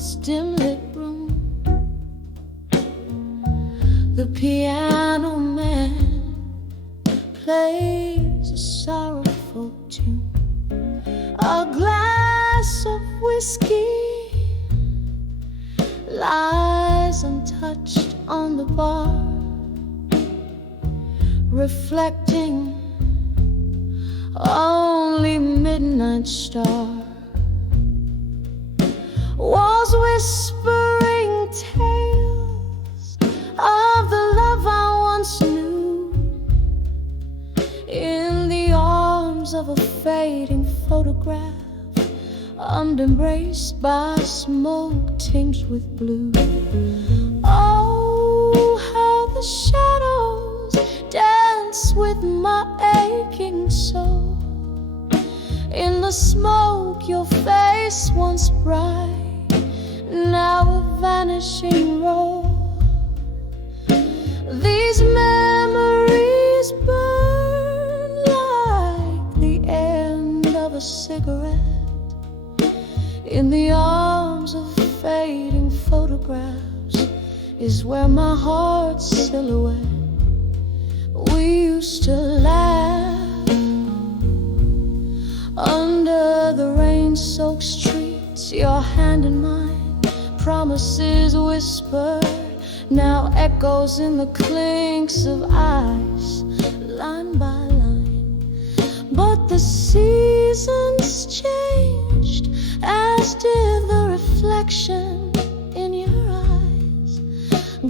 this dim-lit room. The piano man plays a sorrowful tune. A glass of whiskey lies untouched on the bar, reflecting only midnight star. Walls whispering tales of the love I once knew, in the arms of a fading photograph, embraced by smoke tinged with blue. Oh, how the shadows dance with my aching soul. In the smoke, your face once bright, now a vanishing role. These memories burn like the end of a cigarette, in the arms of fading photographs is where my heart's silhouette. We used to laugh under the rain-soaked streets, your hand in mine, promises whispered, now echoes in the clinks of ice, line by line. But the seasons changed, as did the reflection in your eyes,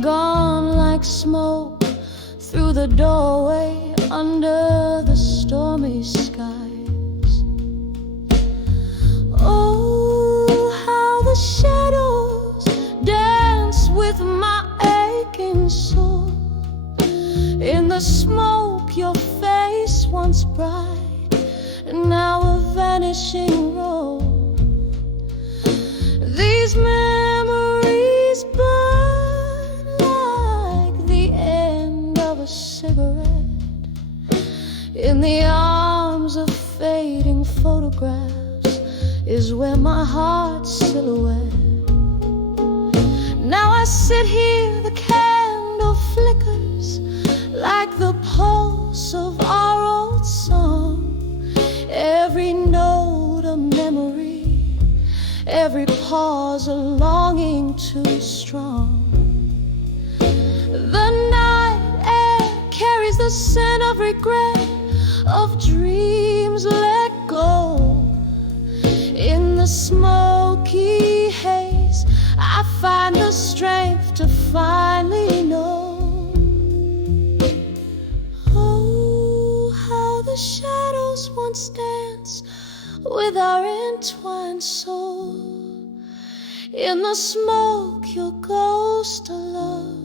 gone like smoke through the doorway under the stormy skies. Oh, how the shadows dance with my aching soul. In the smoke, your face once bright, now a vanishing role. These memories burn like the end of a cigarette, in the arms of fading photographs is where my heart's silhouette. Now I sit here, the candle flickers like the pulse of our old song. Every note a memory, every pause a longing too strong. The night air carries the scent of regret, of dreams let go. In the smoky haze, I find the strength to finally know. Oh, how the shadows once danced with our entwined soul. In the smoke, your ghost a love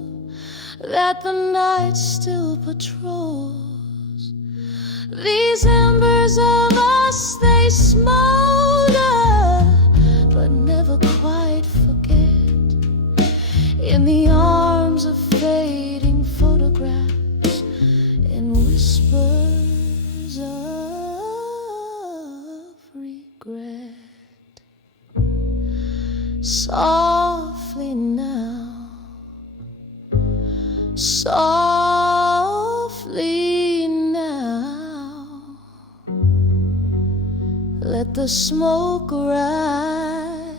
that the night still patrols. These embers of us, they smolder, but never quite forget. In the arms of fading photographs, in whispers of regret. Softly now, softly now, let the smoke rise,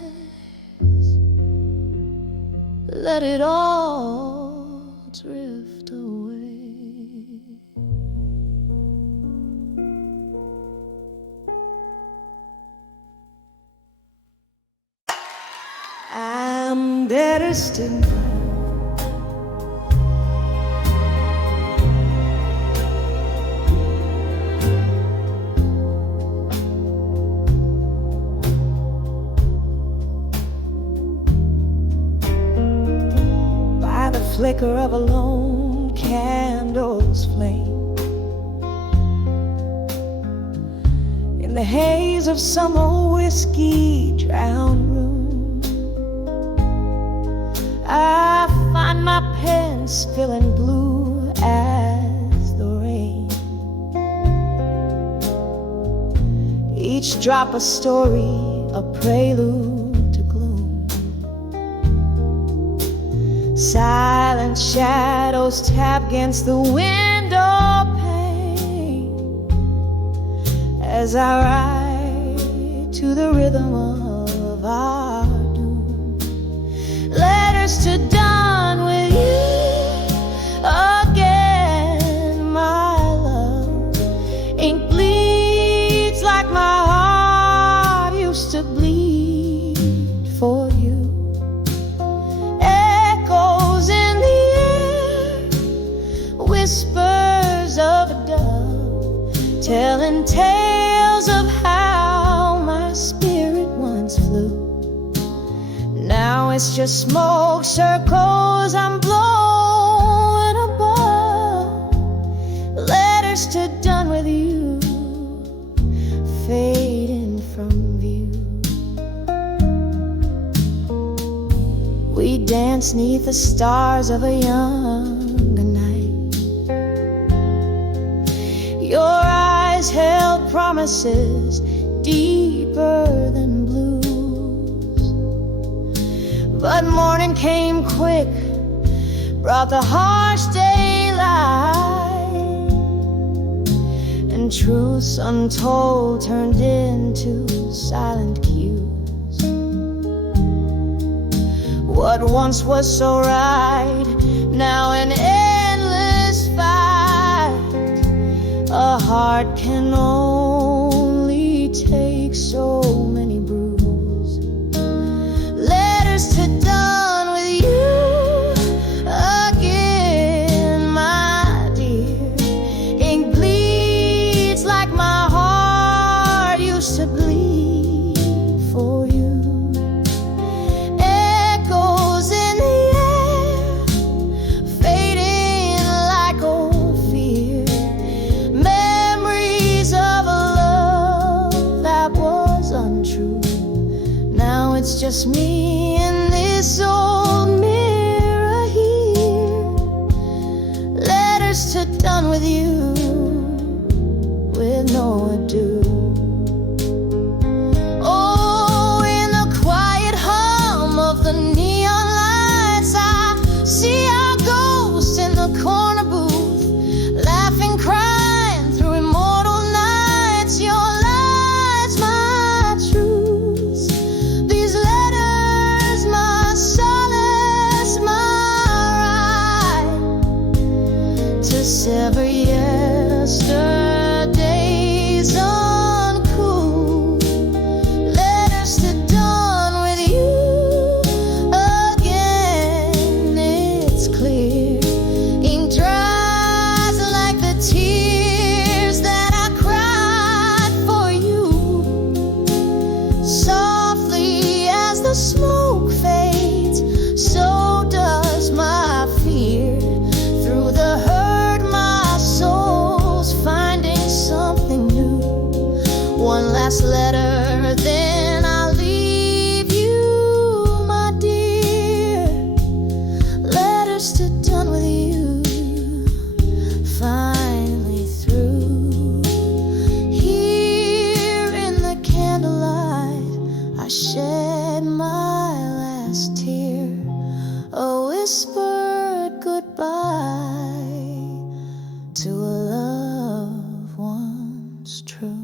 let it all drift away. I'm better still. By the flicker of a lone candle's flame, in the haze of some old whiskey-drowned room, I find my pen spilling blue as the rain. Each drop a story, a prelude to gloom. Silent shadows tap against the window pane as I ride to the rhythm of our doom. Letters to dawn with you again, my love. Ink bleeds like my heart used to bleed for you. Whispers of a dove telling tales of how my spirit once flew. Now it's just smoke circles I'm blowing above. Letters to done with you fading from view. We dance 'neath the stars of a younger night. Your eyes held promises deeper than blues. But morning came quick, brought the harsh daylight, and truths untold turned into silent cues. What once was so right, now an endless fight. A heart can only take so many bruises. Letters to dawn with you again, my dear. Ink bleeds like my heart used to bleed for you. Echoes in the air, fading like old fear. It's just me and this old mirror here. Letters to done with you with no ado. Oh, in the quiet hum of the neon lights, I see our ghost in the corner booth, laughing, crying through immortal nights. Your lies, my truths. Sever yesterday's uncool. Letters to dawn with you again. It's clear, ink dries like the tears that I cried for you. Softly as the smoke fades, so does my fear. Through the hurt something new. One last letter, then I'll leave you, my dear. Letters to done with you, finally through. Here in the candlelight, I shed my last tear, a whispered goodbye to a love once true.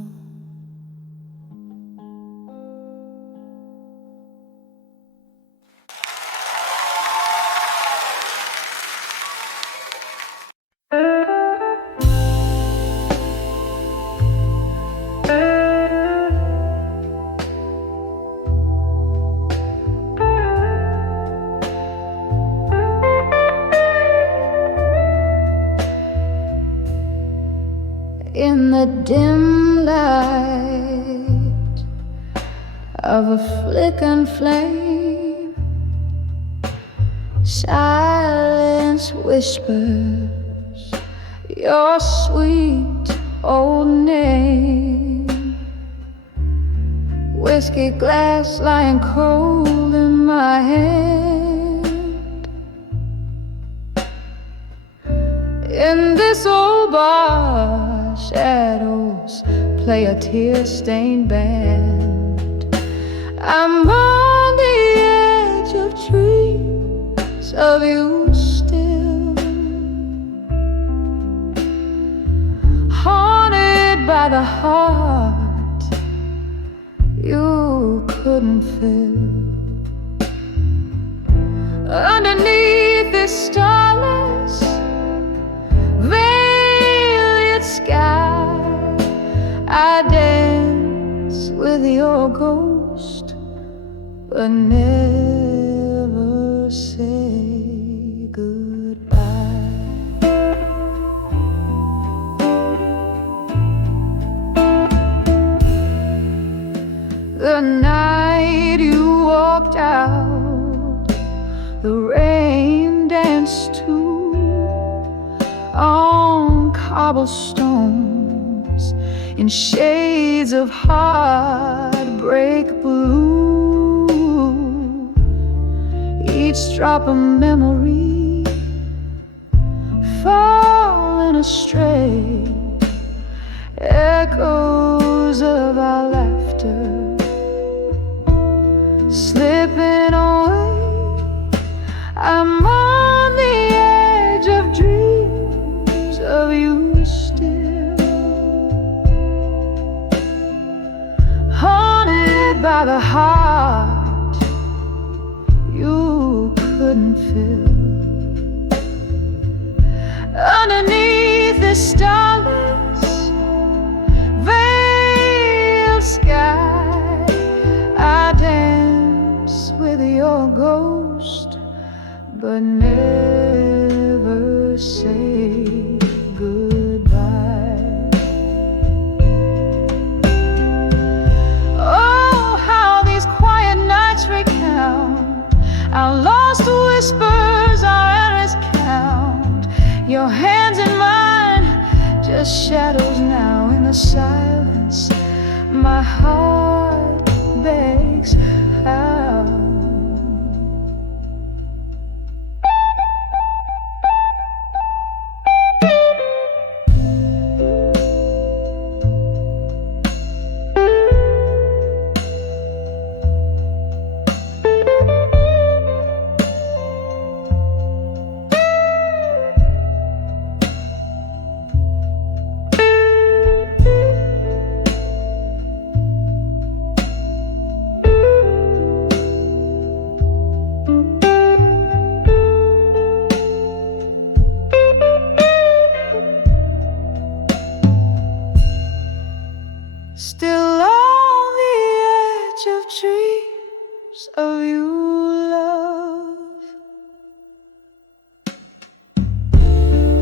In the dim light of a flickering flame, silence whispers your sweet old name. Whiskey glass lying cold in my hand. In this old bar, shadows play a tear-stained band. I'm on the edge of dreams, of you still, haunted by the heart you couldn't fill. Underneath this starless, veiled sky, I dance with your ghost, but never say goodbye. The night you walked out, the rain danced too on cobblestones in shades of heartbreak blue. Each drop of memory falling astray, echoes of our laughter slipping away. I'm on the edge of dreams of you still, haunted by the heart you couldn't fill. Underneath this starless, veiled sky, I dance with your ghost, but never say goodbye. Oh, how these quiet nights recount our lost whispers, our endless count. Your hands in mine, just shadows now in the silence. My heart begs out. Still on the edge of dreams of you, love,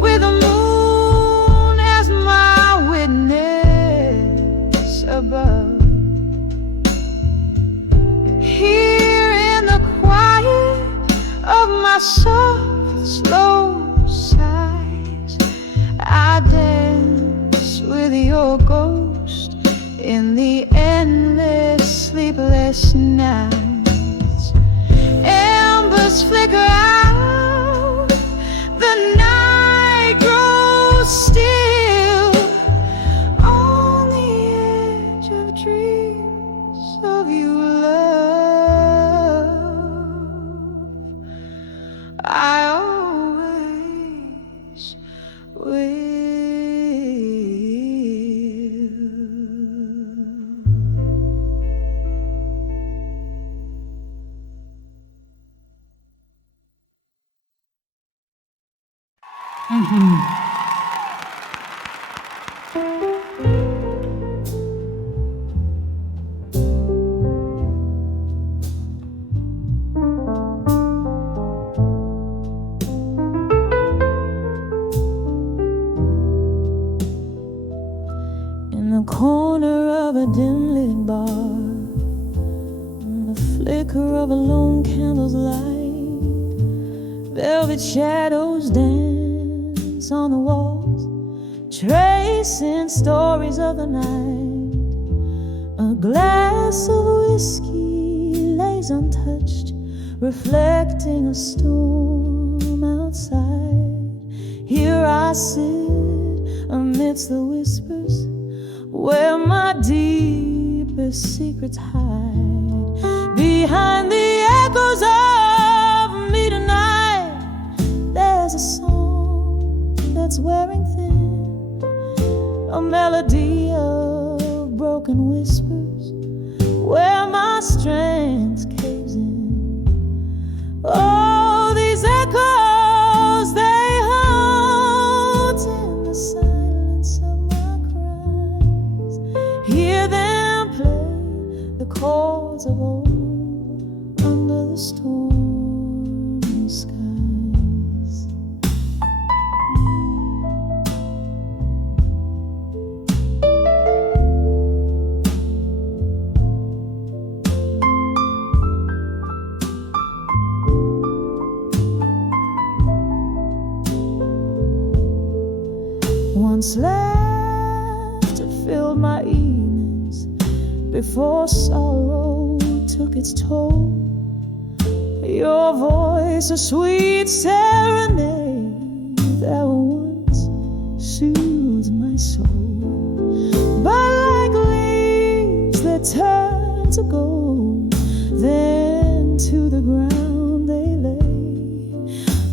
with the moon as my witness above. Here in the quiet of my soft, slow sighs, I dance with your ghost in the endless, sleepless nights. Embers flicker out, the night grows still, on the edge of dreams of you, love. I always will. In the corner of a dim-lit bar, in the flicker of a lone candle's light, velvet shadows dance on the walls, tracing stories of the night. A glass of whiskey lays untouched, reflecting a storm outside. Here I sit amidst the whispers, where my deepest secrets hide. Behind the echoes of me tonight, that's wearing thin, a melody of broken whispers where my strength caves in. Oh, these echoes, they haunt in the silence of my cries. Hear them play the chords of old under the stormy skies. Once laughter filled my evenings before sorrow took its toll. Your voice, a sweet serenade that once soothed my soul. But like leaves that turn to gold, then to the ground they lay.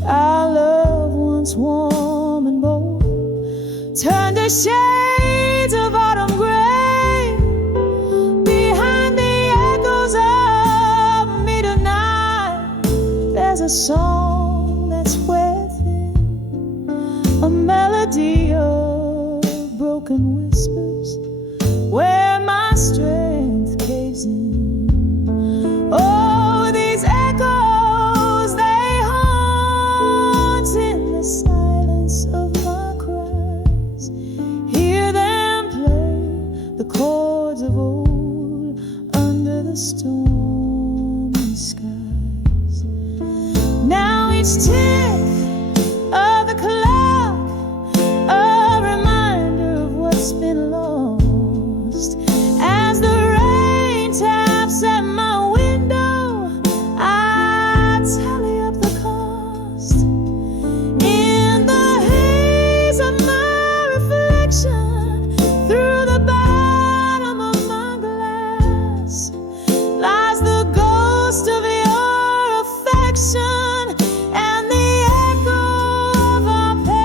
Our love, once warm and bold, turned to shades of autumn gray. Behind the echoes of me tonight, there's a song that's within, a melody of broken whispers where my strength caves in. Oh, these echoes, they haunt in the silence of my cries. Hear them play the chords of old under the stormy skies. Now each tick of the clock, a reminder of what's been lost. As the rain taps at my window, I tally up the cost. In the haze of my reflection, through the bottom of my glass, lies the ghost of your affection and the echo of our past.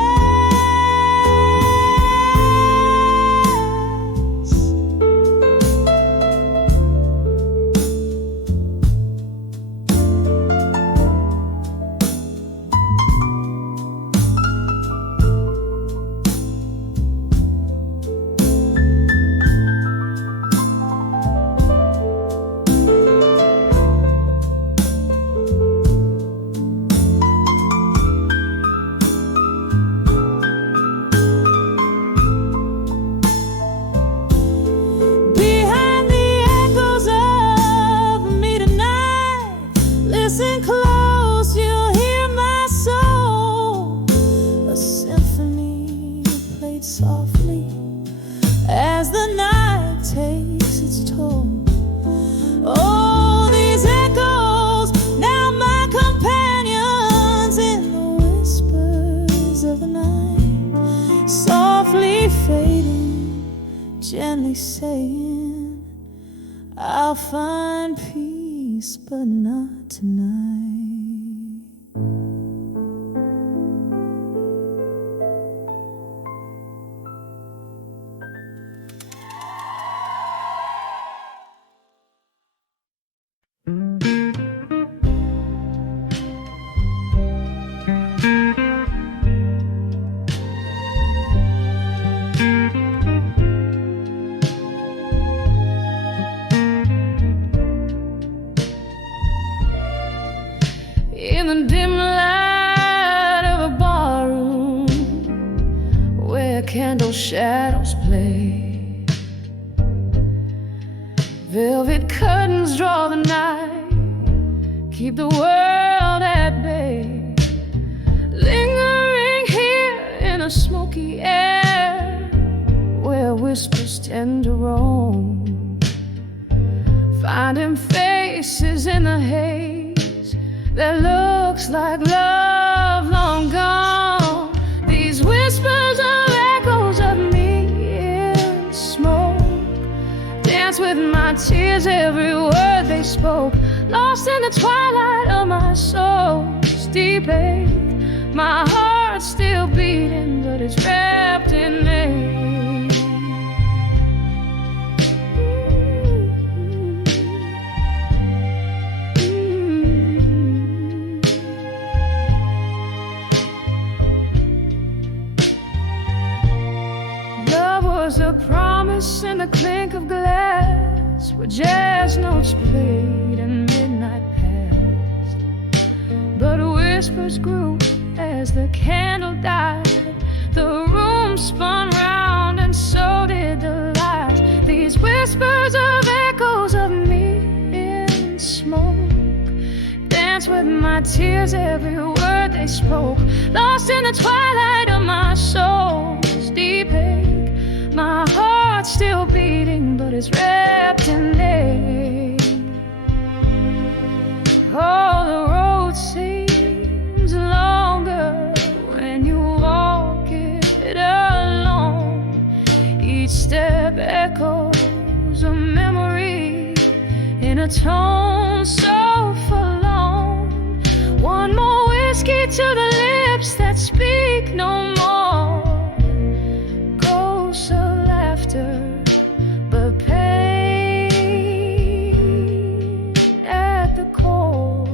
Behind the echoes of me tonight, listen close, you'll hear my soul. A symphony played softly as the night takes its toll. Oh, these echoes, now my companions in the whispers of the night, softly fading, gently saying, I'll find peace, but not tonight. In the dim light of a barroom where candle shadows play, velvet curtains draw the night, keep the world at bay. Lingering here in a smoky air where whispers tend to roam, finding faces in the haze that looks like love long gone. These whispers are echoes of me in smoke, dance with my tears, every word they spoke, lost in the twilight of my soul's deep ache. My heart heart's still beating, but it's wrapped in ache. Love was a promise in the clink of glass, where jazz notes played and midnight passed. But whispers grew as the candle died. The room spun round and so did the lights. These whispers of echoes of me in smoke dance with my tears, every word they spoke, lost in the twilight of my soul's deep ache. My heart's still beating, but it's wrapped in ache. Oh, the road seems longer when you walk it alone. Each step echoes a memory in a tone so forlorn. One more whiskey to the lips that speak no more. Ghosts of laughter, but pain at the core.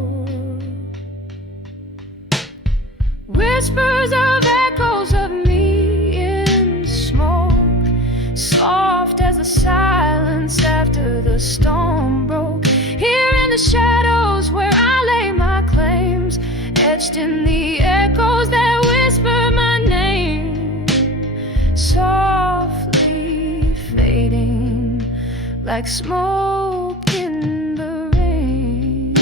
Whispers of echoes of me in smoke, soft as the silence after the storm broke. Here in the shadows where I lay my claims, etched in the echoes that whisper my name, softly fading like smoke in the rain.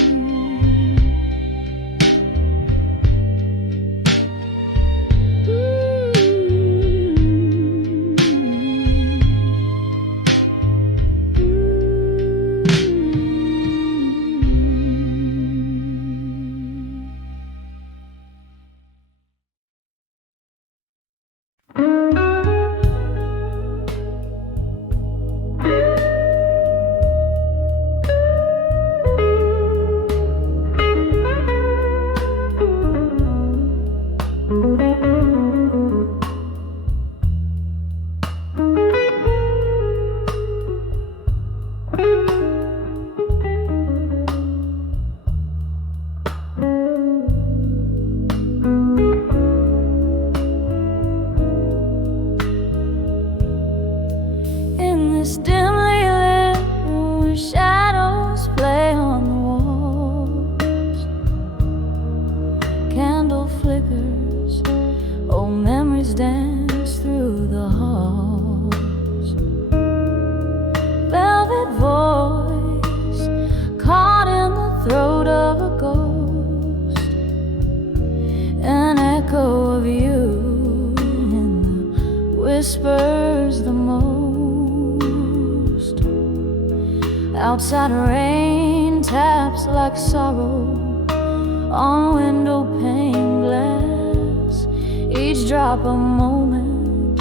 Whispers the most. Outside rain taps like sorrow on window pane glass. Each drop a moment,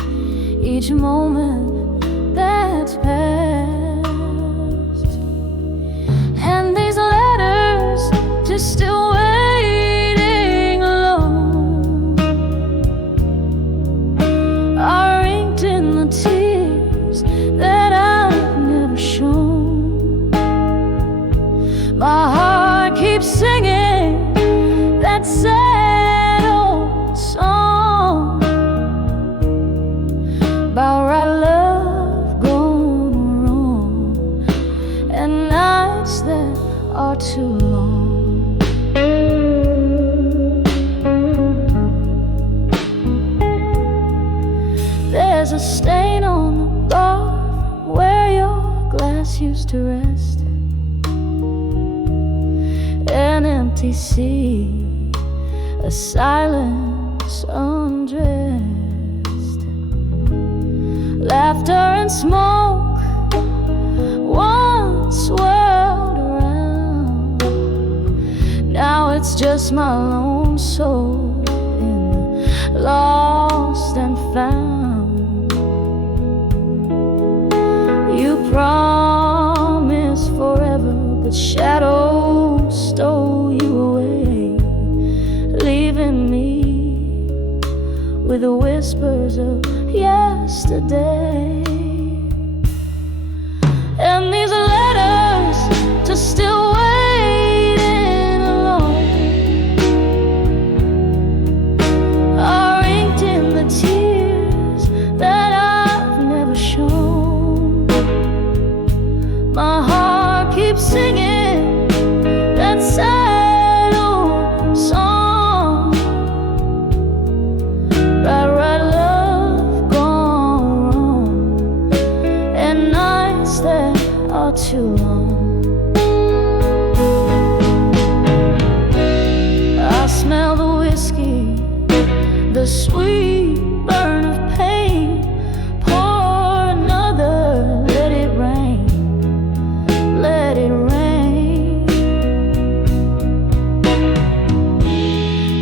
each moment that's past. And these letters just still waiting alone are inked in the tears that I've never shown. My heart keeps singing that sad old song about right love gone wrong and nights that are too long. There's a stain on the bar where your glass used to rest, an empty sea, a silence undressed. Laughter and smoke once swirled around. Now it's just my lone soul in the lost and found. You promised forever, but shadows stole you away, leaving me the whispers of yesterday. And these letters to still waiting alone are inked in the tears that I've never shown. My heart keeps singing that sad old song. Right, right, love gone wrong, and nights that are too long. I smell the whiskey, the sweet burn of pain. Pour another, let it rain, let it rain.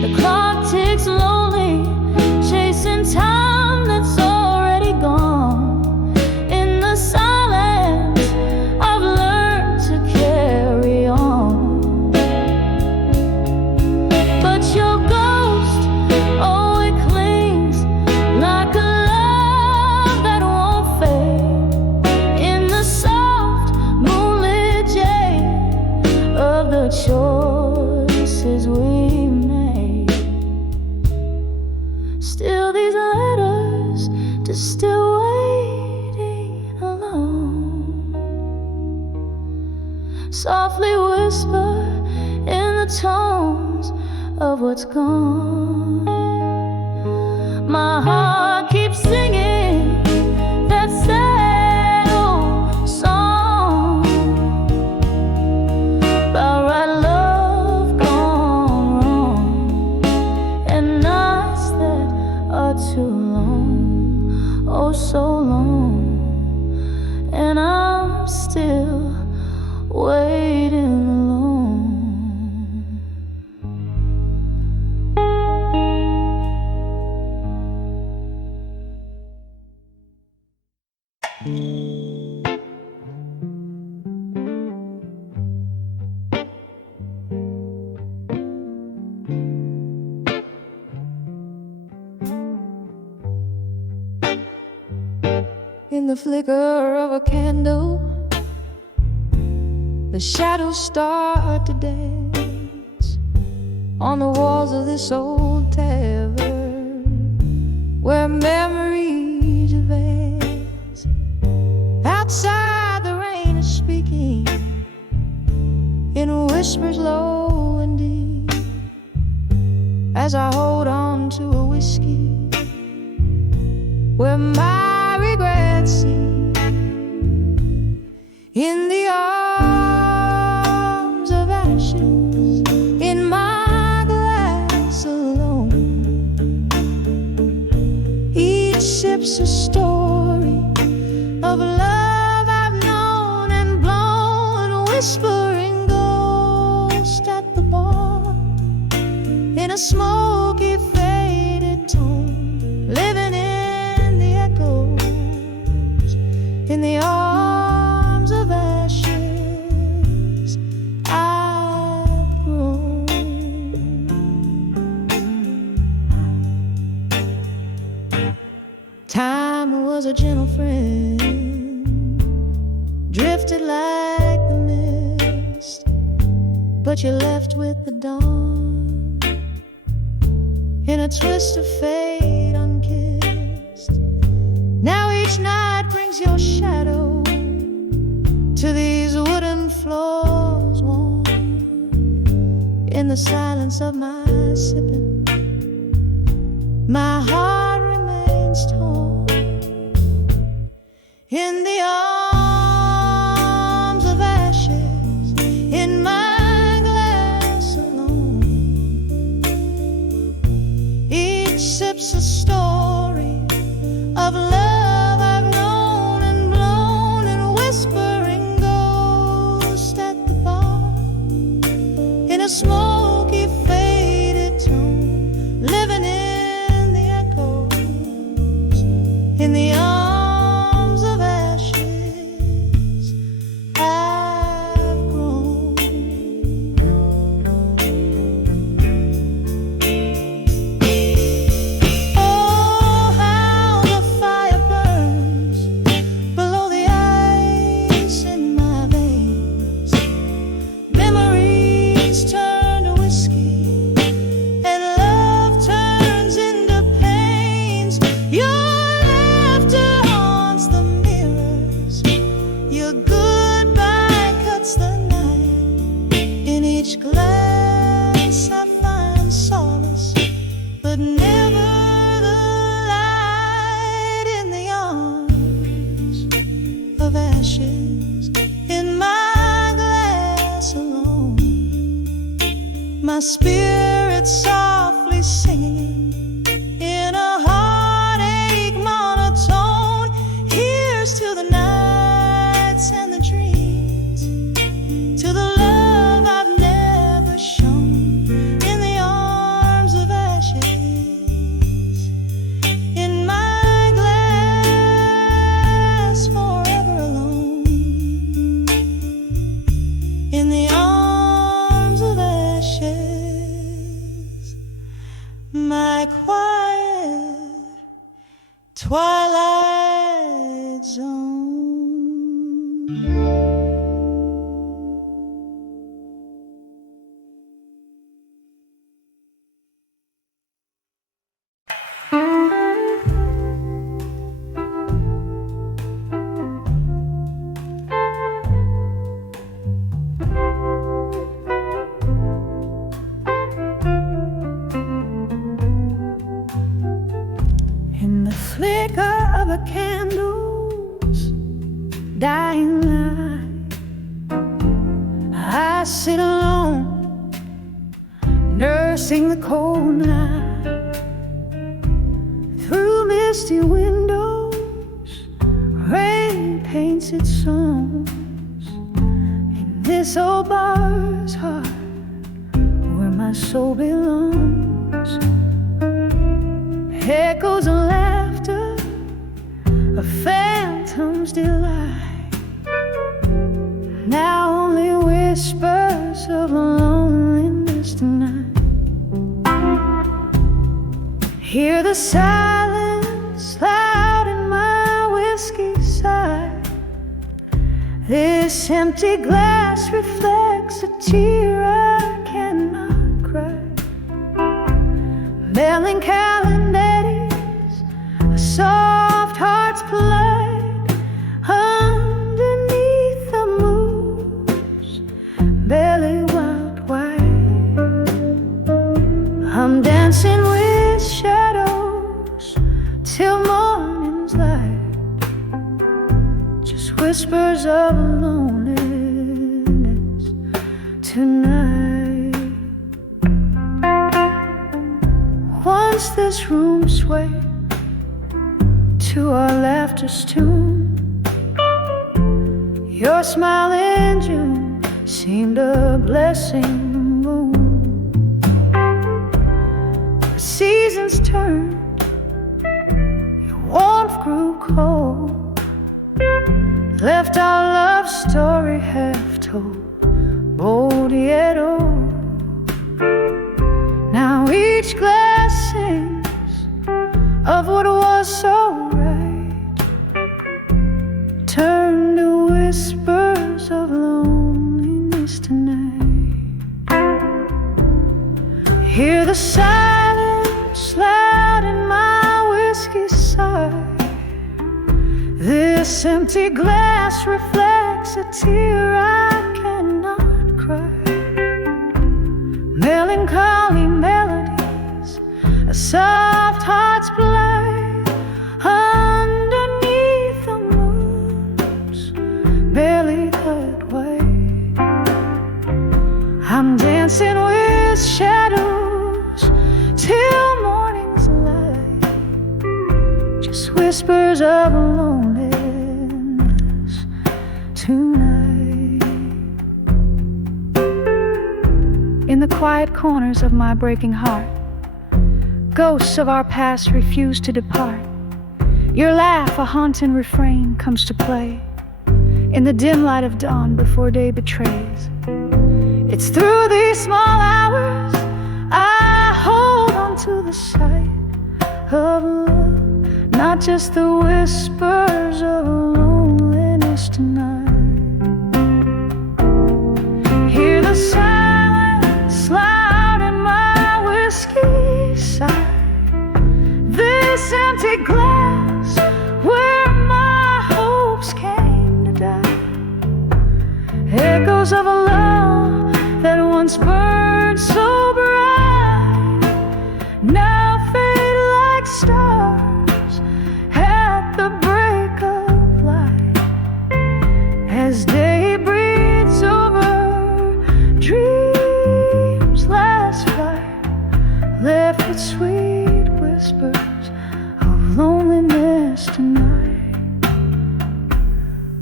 The clock ticks slowly, chasing time that's already gone. In the silence, I've learned to carry on. But your ghost, oh, it clings like a love that won't fade. In the soft moonlit shade of the choices we made. Still these letters to still waiting alone, softly whisper in the tones of what's gone. My heart keeps singing that sad old song about right love gone wrong, and nights that are too long, oh so long, and I'm still waiting alone. In the flicker of a candle, the shadows start to dance on the walls of this old tavern where memories advance. Outside the rain is speaking in whispers low and deep as I hold on to a whiskey where my regrets sleep. In the arms of ashes, in my glass alone, each sip's a story of a love I've known and blown, a whispering ghost at the bar in a smoky faded tone, living in the echoes, in the arms of ashes I've grown. Time was a gentle friend, drifted like the mist, but you left with the dawn in a twist of fate unkissed. Now each night brings your shadow to these wooden floors warm. In the silence of my sipping, my heart remains torn. In the arms of ashes, in my glass alone, each sip's a story of love I've known and blown, and a whispering ghost at the bar in a smoky faded tone, living in the echoes, in the arms of ashes. spirit softly singing in a heartache monotone. Here's to the nights and the dreams, to the love I've never shown, in the arms of ashes, in my glass forever alone, in the arms of ashes, my quiet twilight zone. In the flicker of a candle's dying light, I sit alone, nursing the cold night. Through misty windows, rain paints its songs. In this old bar's heart, where my soul belongs, echoes of laughter, a phantom's delight. Now only whispers of loneliness tonight. Hear the silence loud in my whiskey side. This empty glass reflects a tear I cannot cry. Melancholy melodies, a soft heart's plight, underneath the moon's belly wild white. I'm dancing with shadows till morning's light, just whispers of loneliness tonight. Once this room swayed to our laughter's tune, your smile in June seemed a blessing the moon. The seasons turned, your warmth grew cold, left our love story half told, bold yet old. Now each glass sings of what was so right, turn to whispers of loneliness tonight. Hear the silence loud in my whiskey side. This empty glass reflects a tear I cannot cry. Melancholy melodies, a soft heart's blight, underneath the moon's barely cut white. I'm dancing with shadows till morning's light, just whispers of loneliness tonight. In the quiet corners of my breaking heart, ghosts of our past refuse to depart. Your laugh, a haunting refrain, comes to play in the dim light of dawn before day betrays. It's through these small hours I hold on to the sight of love, not just the whispers of loneliness tonight. Hear the silence loud in my whiskey side. This empty glass where my hopes came to die. Echoes of a love that once burned so bright, now fade like stars at the break of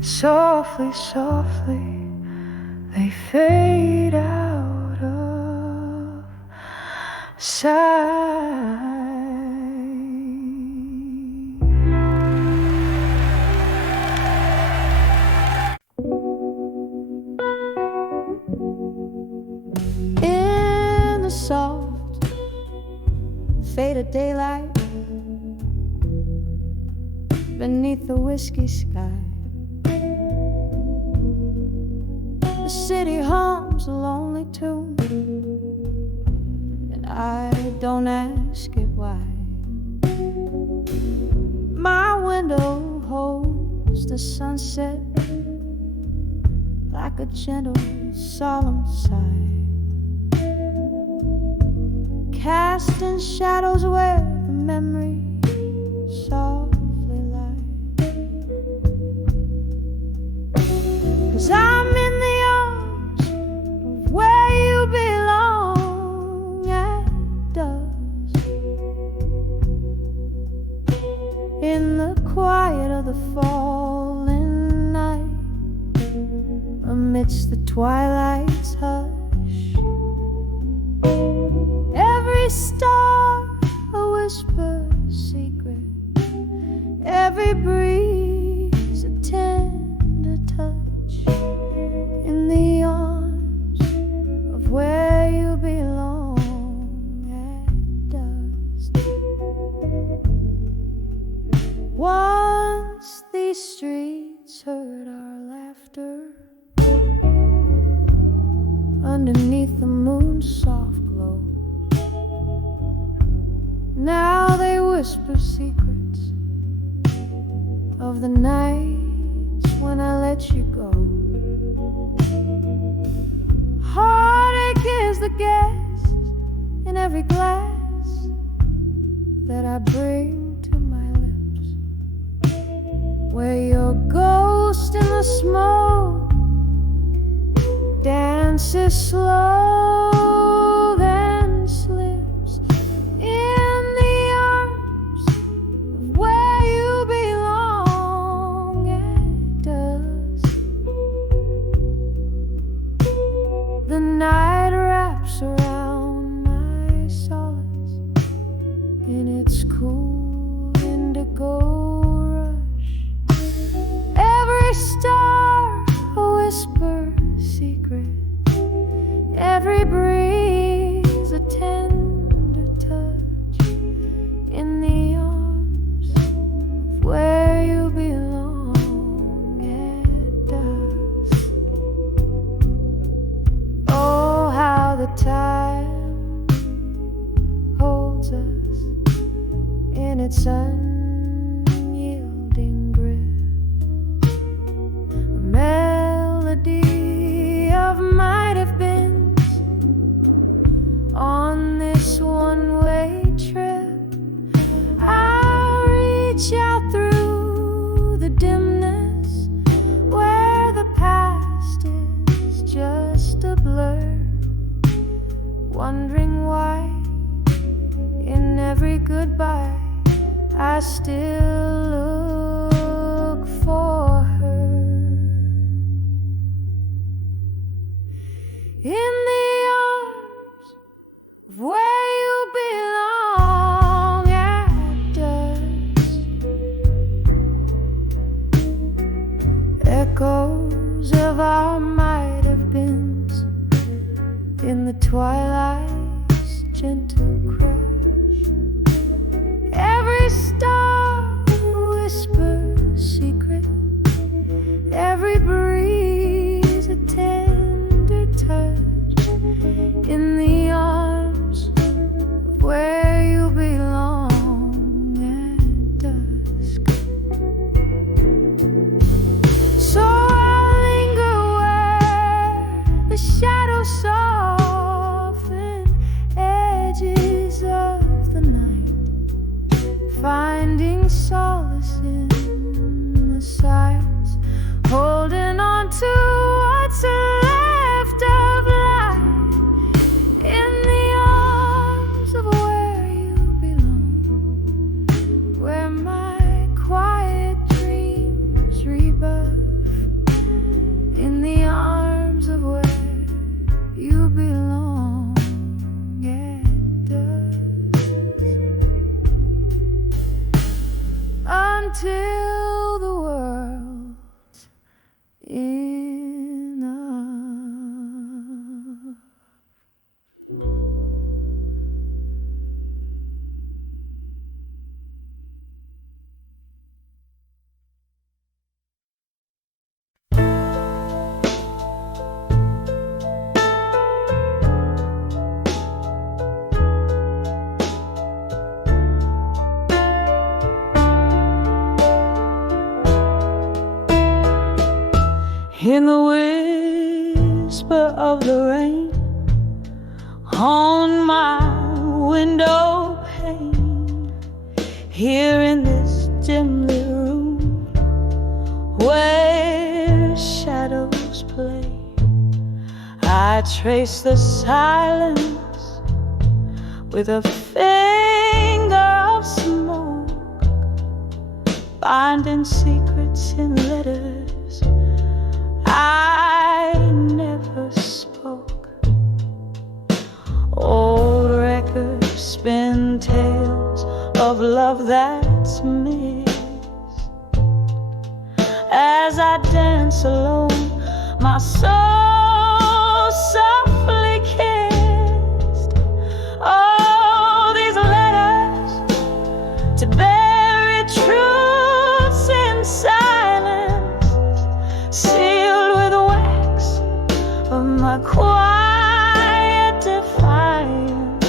Softly, softly, they fade out of sight. In the soft, faded daylight, beneath the whiskey sky, the city hums a lonely tune, and I don't ask it why. My window holds the sunset like a gentle, solemn sigh, casting shadows where the memory softly lie. 'Cause I'm in the arms of where you belong at dusk, in the quiet of the falling night, amidst the twilight's hush. Every star a whisper secret, every breeze a tender touch, in the arms of where you belong at dusk. Once these streets heard our laughter underneath the moon's soft glow. Now they whisper secrets of the nights when I let you go. Heartache is the guest in every glass that I bring to my lips, where your ghost in the smoke dances slow, then slips in the arms of where you belong at dusk. The night wraps around my solace in its cool indigo rush. Every star a whisper secret, every breeze a tender touch, in the arms of where you belong at dusk. Oh, how the time holds us in its unyielding grip, a melody of might have been on this one-way trip. I reach out through the dimness where the past is just a blur, wondering why in every goodbye I still look for her. In the arms of where you belong at dusk. Echoes of our might have beens in the twilight's gentle crush. Every star whispers secret, every breeze a tender touch, in the arms of where you belong at dusk. So I linger where the shadows soften edges of the night, finding enough. In the whisper of the rain on my window pane, here in this dim lit room where shadows play, I trace the silence with a finger of smoke, binding secrets in letters I never spoke. Old records spin tales of love that's missed. As I dance alone, my soul softly kissed. Oh, these letters to bury truths in silence, sealed with wax of my quiet defiance.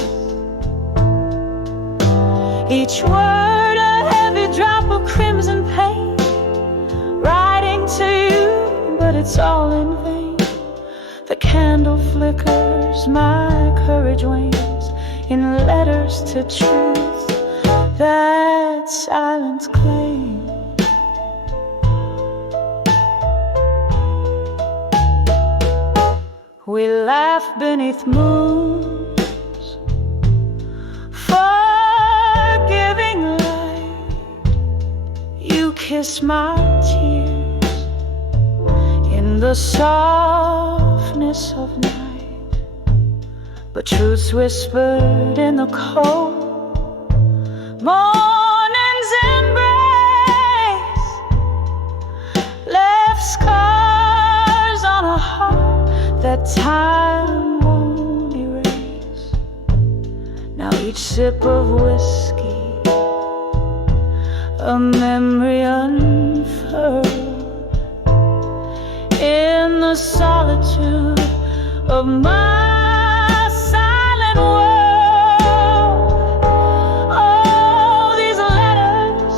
Each word a heavy drop of crimson pain, writing to you, but it's all in vain. The candle flickers, my courage wanes, in letters to truth that silence claims. We laugh beneath moons, forgiving light. You kiss my tears in the softness of night, but truth's whispered in the cold morning's embrace, left scars on a heart that time won't erase. Now each sip of whiskey, a memory unfurled in the solitude of my silent world. Oh, these letters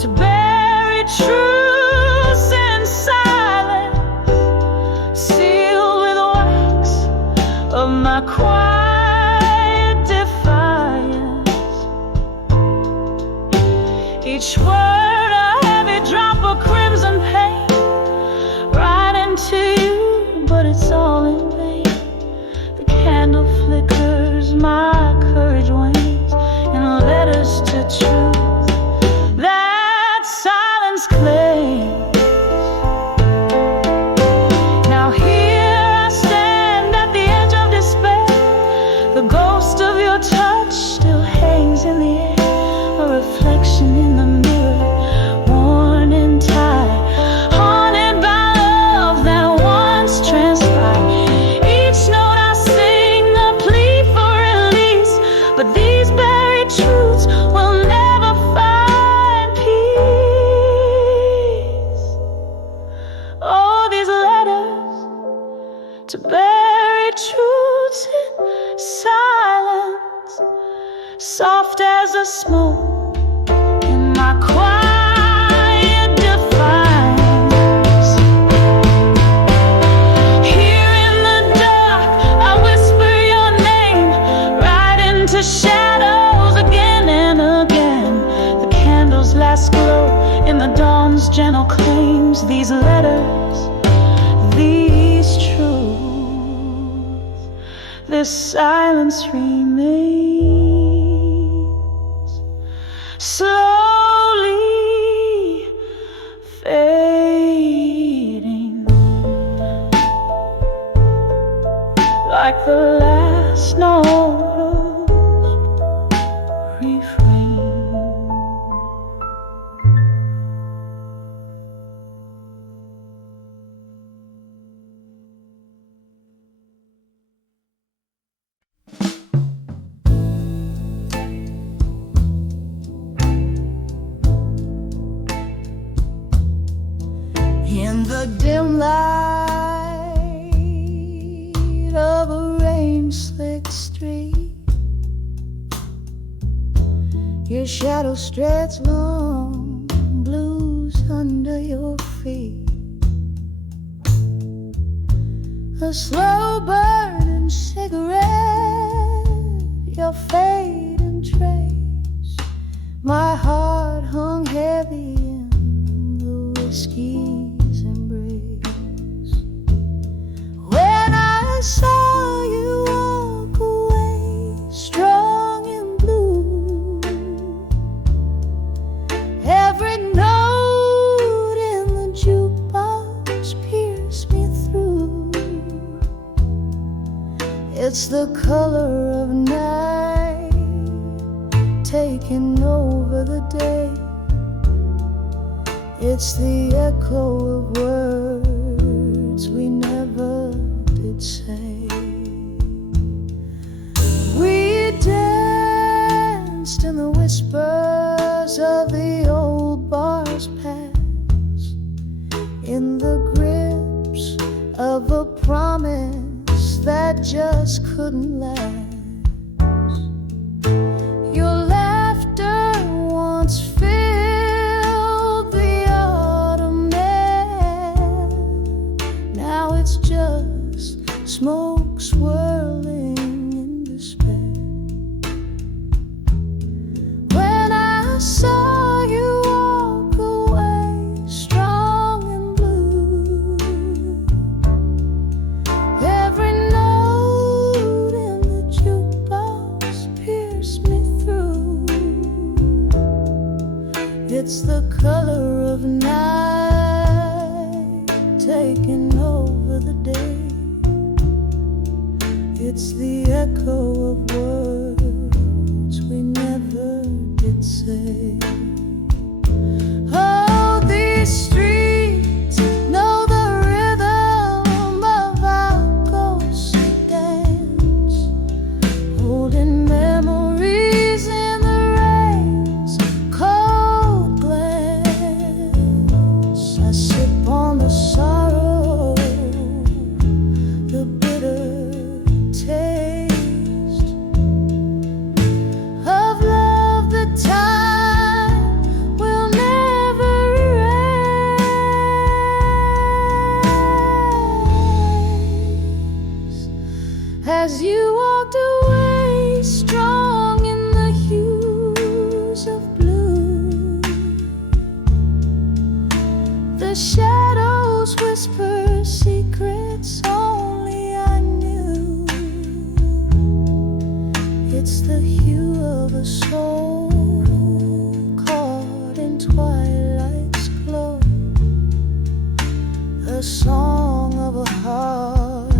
to bury truths in silence, of my quiet defiance. Each word a heavy drop of crimson pain, writing to you, but it's all in vain. The candle flickers, my courage wanes, in letters to truth that silence claims. The ghost of your touch still hangs in the air, a reflection in the mirror, worn and tired, haunted by love that once transpired. Each note I sing a plea for release, but these buried truths will never find peace. Oh, these letters to buried truths in silence, soft as a smoke in my quiet defiance. Here in the dark, I whisper your name, right into shadows again and again. The candle's last glow in the dawn's gentle claims. These letters, these truths, this silence remains, slowly fading, like the last note of refrain. In the dim light of a rain-slick street, your shadow stretches long, blues under your feet. A slow burning cigarette, your fading trace. My heart hung heavy in the whiskey's embrace. When I saw you walk away, strong and blue, every note in the jukebox pierced me through. It's the color of night taking over the day. It's the echo of words we never did say. We danced in the whispers of the old bar's past, in the grips of a promise that just couldn't last. Your laughter once filled the autumn air. Now it's just smoke swirling in despair. When I saw you walk away, strong and blue, every note in the jukebox pierced me through. It's the color of night taking over the day. It's the echo of words we never did say. Oh, these streets know the rhythm of our ghostly dance, holding memories in the rain's cold glance. I sip on the sorrow, the bitter taste of love that time will never erase. As you walked away, strong in the hues of blue, the shadows whisper secrets only I knew. It's the hue of a soul caught in twilight's glow, a song of a heart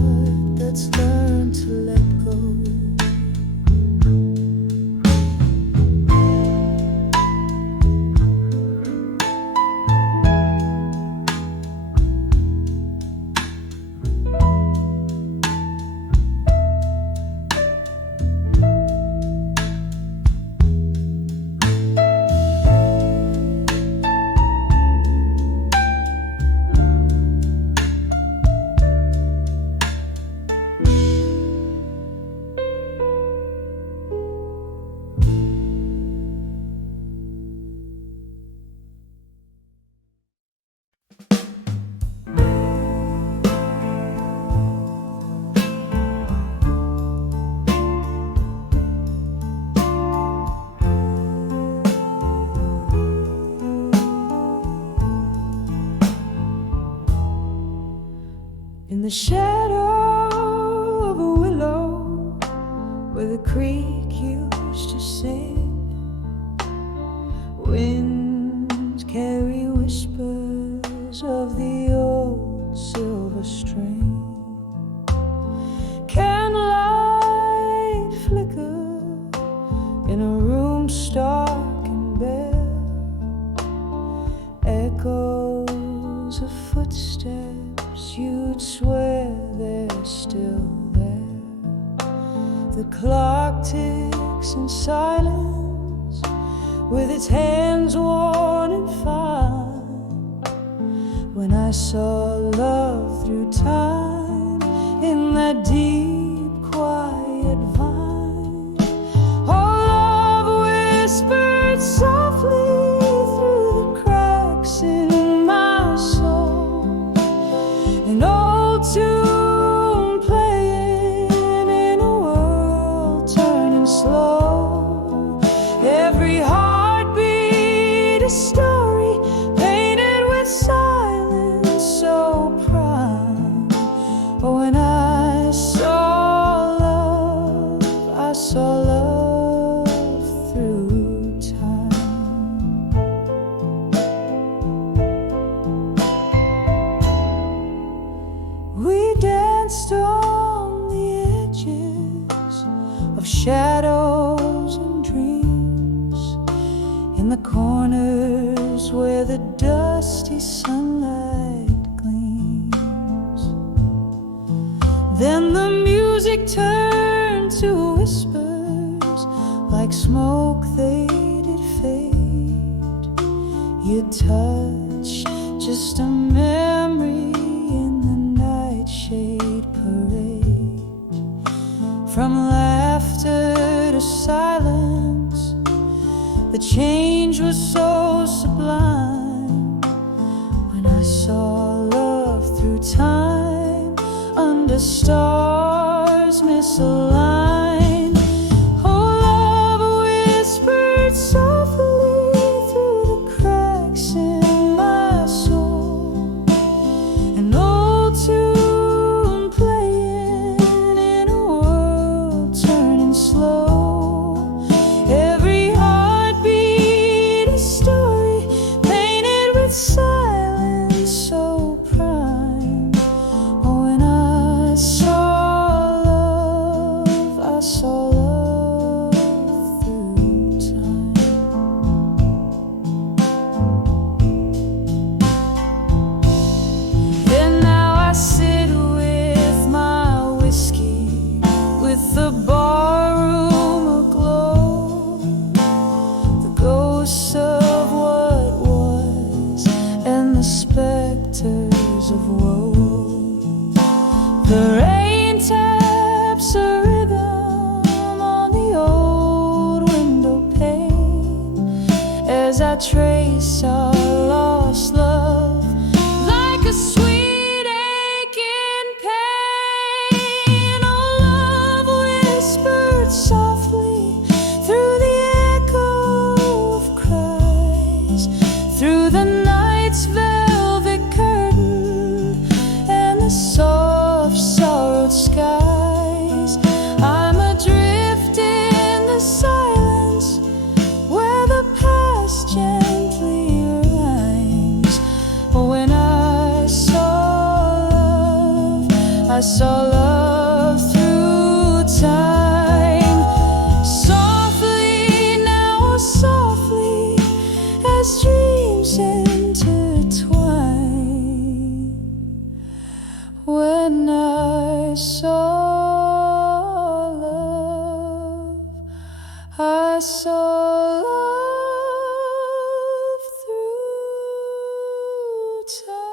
that's learned to let go. In the shadow of a willow where the creek used to sing, winds carry whispers of the old silver string. Candlelight flicker in a room stark and bare, echoes of footsteps you'd swear they're still there. The clock ticks in silence with its hands worn and fine, when I saw love through time in that deep, quiet vine. Oh, love whispered softly through the cracks in my soul, an old tune playing in a world turning slow. Every heartbeat a story painted with silence so prime. But when I saw love, I saw love through time. We danced on the edges of shadows and dreams, in the corners where the dusty sunlight gleams. Then the music turned to whispers, like smoke they did fade. Your touch, just a memory in the nightshade parade. From laughter to silence, the change was so sublime. When I saw love through time, under stars misaligned. Oh, love whispered softly through the cracks in my soul, an old tune playing in a world turning slow. Every heartbeat a story painted with silence so prime. Oh, when I saw love, I saw love through time. And now I sit with my whiskey, with the barroom aglow, the ghosts of what was and the specters of woe. The rain taps a rhythm on the old window pane as I trace our lost love, like a sweet aching pain. Oh, love whispered softly through the echo of cries, through the night's velvet curtain and the soft sorrowed skies. I'm adrift in the silence where the past gently rhymes. When I saw love through time. Softly now, oh, softly, as dreams intertwine. When I saw love, I saw love through time.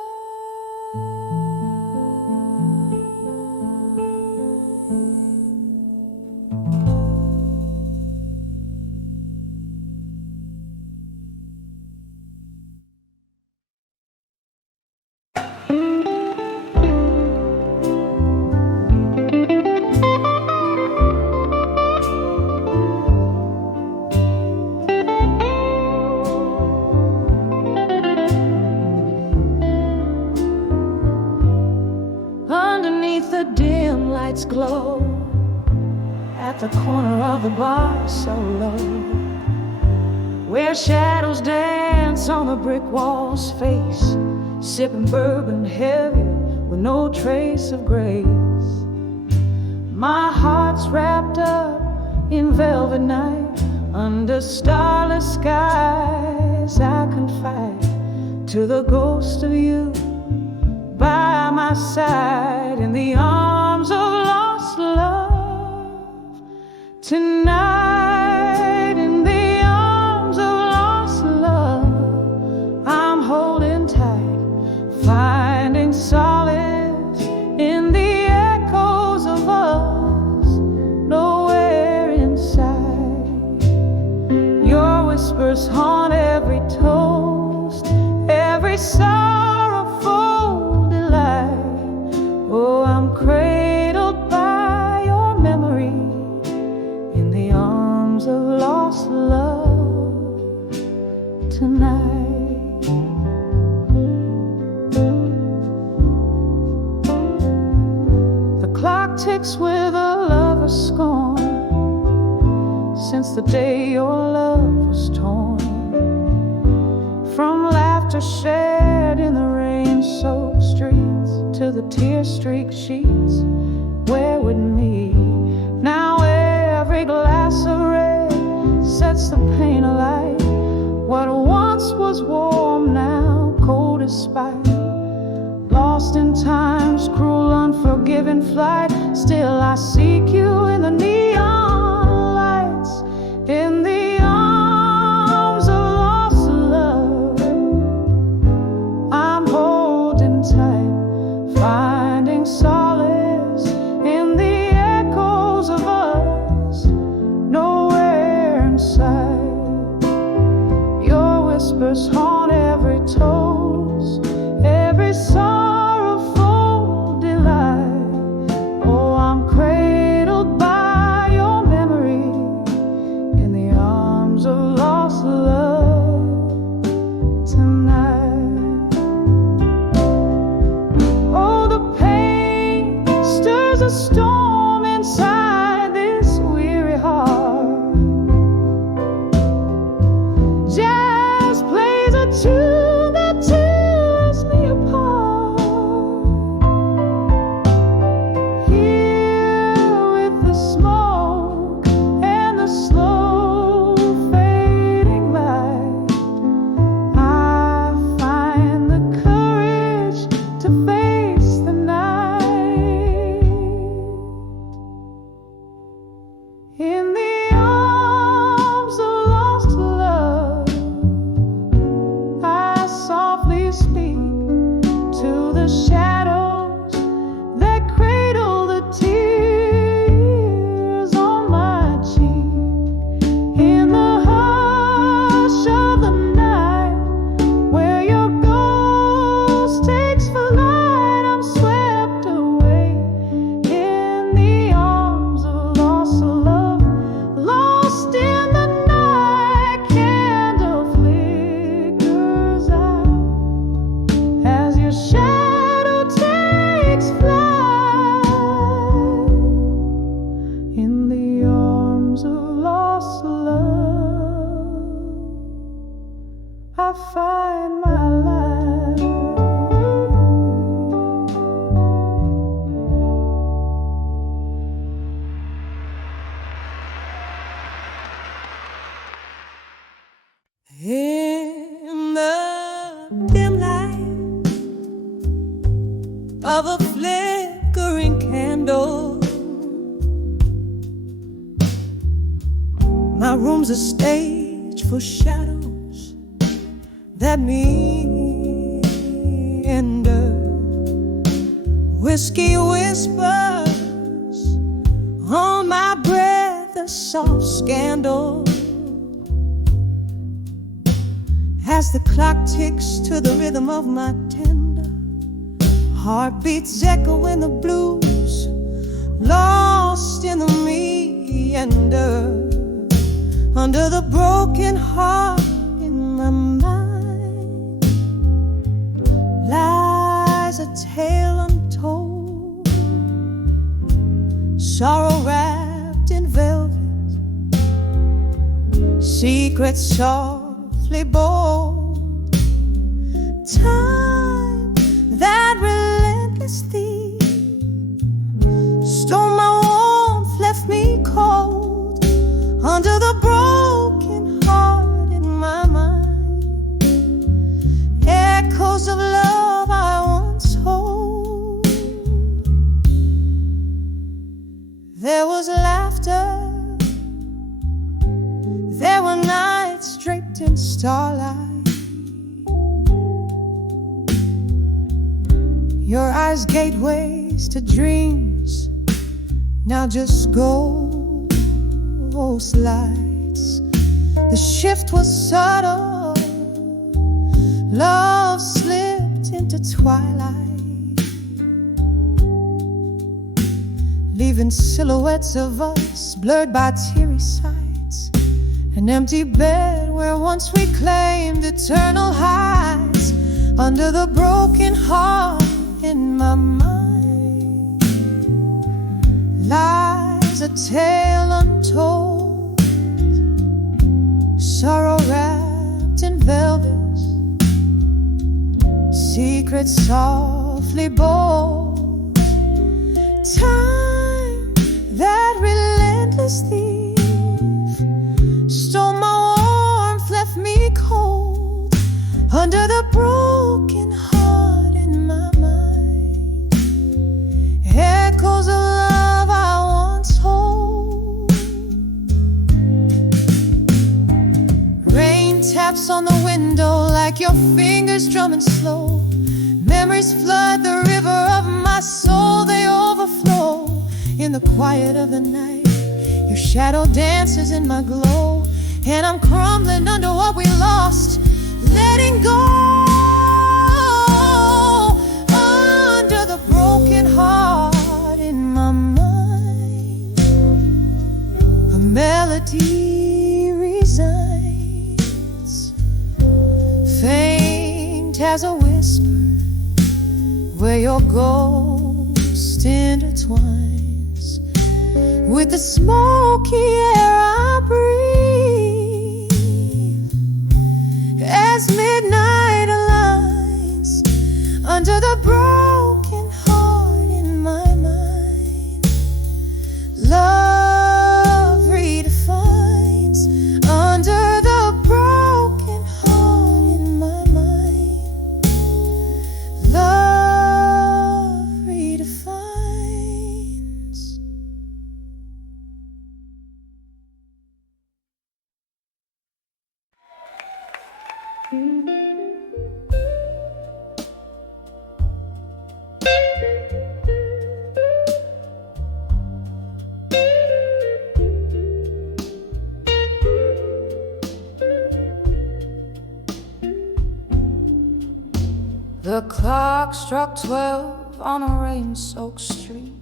Underneath the dim lights glow, at the corner of the bar so low, where shadows dance on the brick wall's face, sipping bourbon heavy with no trace of grace. My heart's wrapped up in velvet night, under starless skies. I confide to the ghost of you by my side, in the arms of lost love tonight. In the arms of lost love, I'm holding tight. breaks with a lover's scorn, since the day your love was torn. From laughter shared in the rain-soaked streets to the tear-streaked sheets where with me. Now every glass of red sets the pain alight. What once was warm now cold as spite. Lost in time's cruel unforgiving flight, still I seek you in the neon lights, in the arms of lost love. I'm holding tight, finding solace in the echoes of us, nowhere in sight. Your whispers haunt every toast, every sorrowful delight. Oh, I'm cradled by your memory in the arms of lost love tonight. Oh, the pain stirs a storm inside this weary heart. Jazz plays a tune that tears me apart. Here with the smoke and the slow fading light, I find the courage to face the night. In the arms of lost love, I softly speak to the shadows that cradle the tears on my cheek. In the hush of the night, where your ghost takes flight, I'm swept away in the arms of lost love. Lost in the night, candle flickers out as your shadow takes flight. In the arms of lost love, I find my life. In the dim light of a flickering candle, my room's a stage for shadows that meander. Whiskey whispers on my breath, a soft scandal. As the clock ticks to the rhythm of my tender heartbeats, echo in the blues, lost in the meander. Under the broken heart in my mind lies a tale untold, sorrow wrapped in velvet, secrets softly bold. Time, that relentless thief, stole my warmth, left me cold. Under the broken heart in my mind, echoes of love I once hold. There was laughter, there were nights draped in starlight. Your eyes gateways to dreams, now just ghost lights. The shift was subtle, love slipped into twilight, leaving silhouettes of us blurred by teary sights. An empty bed where once we claimed eternal heights. Under the broken heart in my mind lies a tale untold, sorrow wrapped in velvet, secrets softly bold. Time, that relentless thief, stole my warmth, left me cold under the broken heart in my mind. Echoes of love I once hold. Rain taps on the window like your fingers drumming slow. Memories flood the river of my soul, they overflow. In the quiet of the night, your shadow dances in my glow, and I'm crumbling under what we lost, letting go under the broken heart in my mind. A melody resigns, faint as a whisper, where your ghost intertwines with the smoky air I breathe, as midnight aligns under the broken heart in my mind. Love redefines under the broken heart in my mind. Love redefines. The clock struck 12 on a rain-soaked street,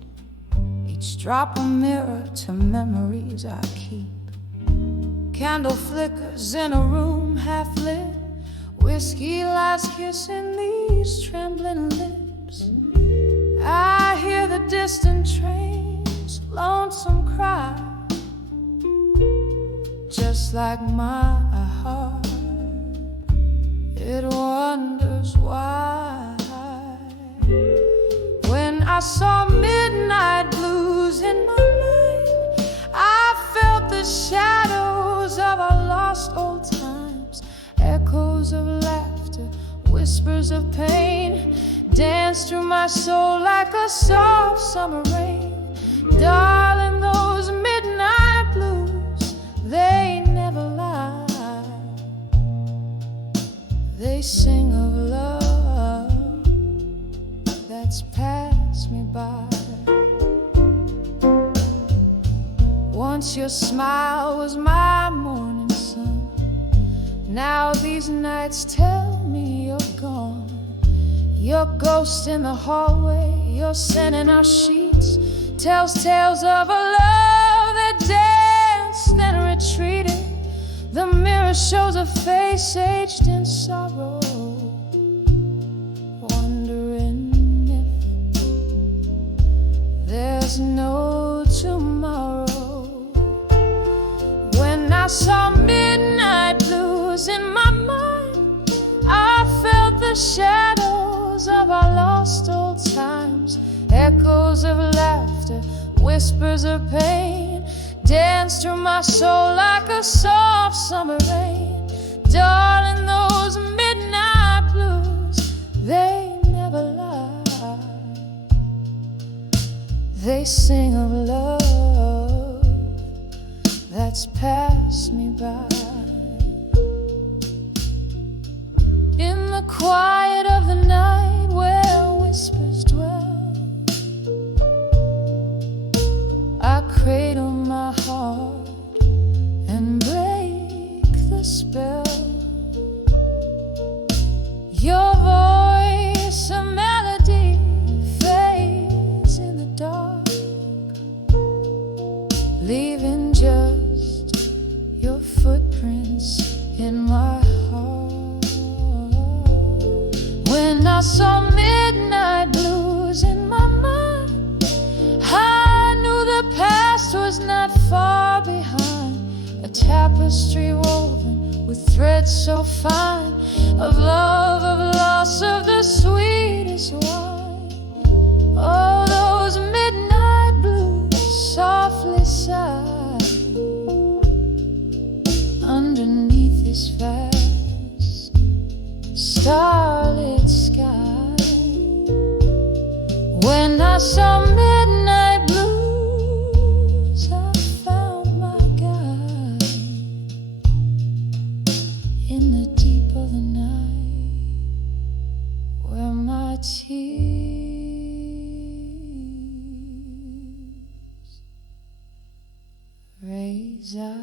each drop a mirror to memories I keep. Candle flickers in a room half lit, whiskey lies kissing these trembling lips. I hear the distant train's lonesome cry, just like my heart. It wonders why. When I saw midnight blues in my mind, I felt the shadows of our lost old times. Echoes of laughter, whispers of pain, dance through my soul like a soft summer rain. Darling, those midnight blues, they never lie. They sing of love that's passed me by. Once your smile was my morning sun, now these nights tell me you're gone. Your ghost in the hallway, your scent in our sheets, tells tales of a love that danced then retreated. The mirror shows a face aged in sorrow, wondering if there's no tomorrow. When I saw midnight blues in my mind, I felt the shadows of our lost old times. Echoes of laughter, whispers of pain, dance through my soul like a soft summer rain. Darling, those midnight blues, they never lie. They sing of love that's passed me by. In the quiet of the night where whispers dwell, I cradle my heart and break the spell. Your voice, a melody, fades in the dark, leaving just your footprint far behind, a tapestry woven with threads so fine, of love, of loss, of the sweetest wine. Oh, those midnight blues softly sigh underneath this vast starlit sky. When I saw midnight blues, I found my guide in the deep of the night, where my tears raise up.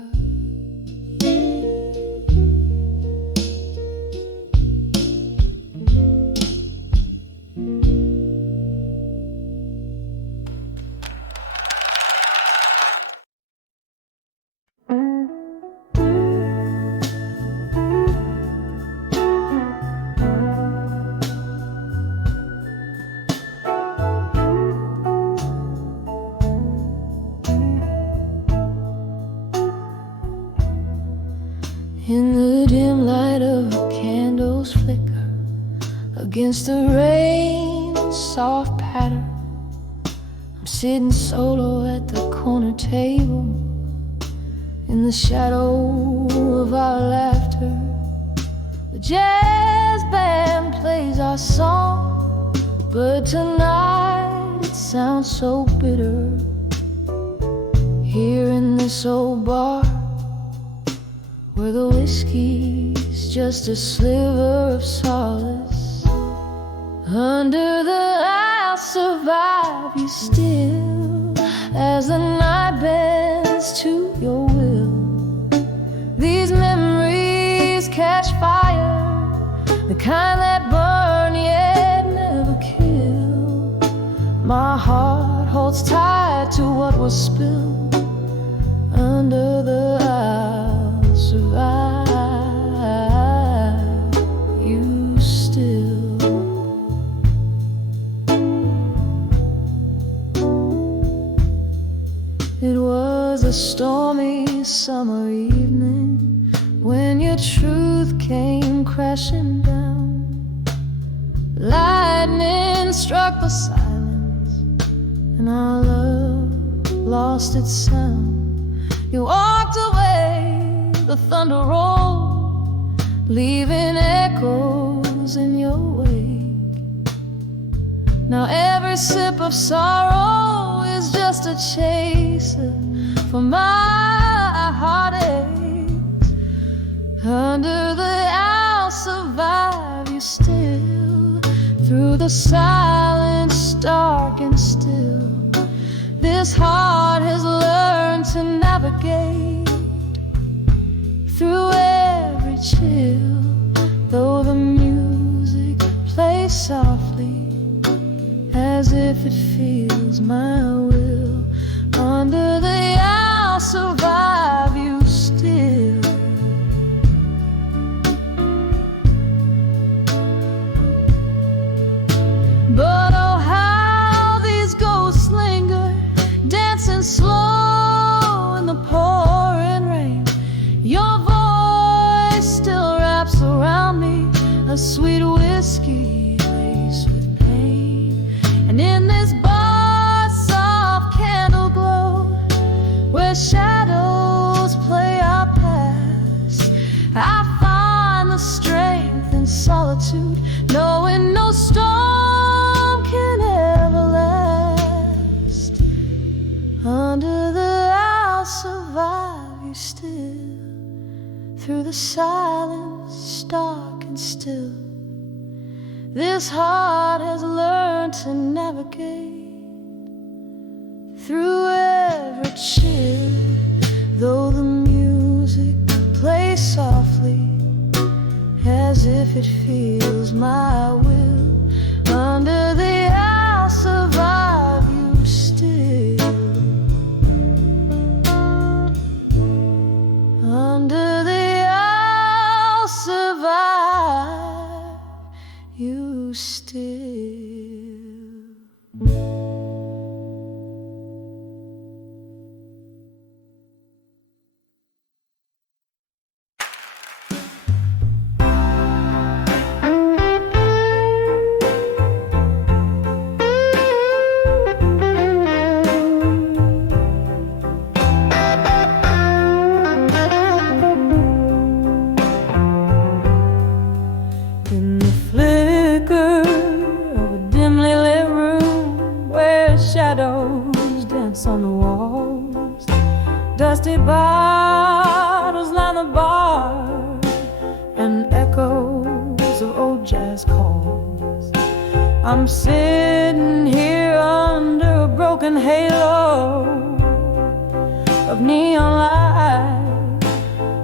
In the dim light of a candle's flicker, against the rain, soft patter, I'm sitting solo at the corner table, in the shadow of our laughter. The jazz band plays our song, but tonight it sounds so bitter. Here in this old bar, where the whiskey's just a sliver of solace, under the I'll survive you still, as the night bends to your will. These memories catch fire, the kind that burn yet never kill. My heart holds tight to what was spilled under the I'll survive you still. It was a stormy summer evening when your truth came crashing down. Lightning struck the silence, and our love lost its sound. You walked away, the thunder rolled, leaving echoes in your wake. Now every sip of sorrow is just a chaser for my heartaches. Under the I'll survive you still, through the silence dark and still. This heart has learned to navigate through every chill, though the music plays softly as if it feels my will. Under the I'll survive you still. But oh, how these ghosts linger, dancing slow in the pouring rain. Your voice still wraps around me, a sweet whiskey laced with pain. And in this bar, soft candle glow, where shadows play our past, I find the strength in solitude, knowing no storm can ever last. Under the I'll survive you still, through the silence dark and still. This heart has learned to navigate through every chill, though the music plays softly as if it feels my will. Under the I'll survive you still. Under the I'll survive you still. I'm sitting here under a broken halo of neon light,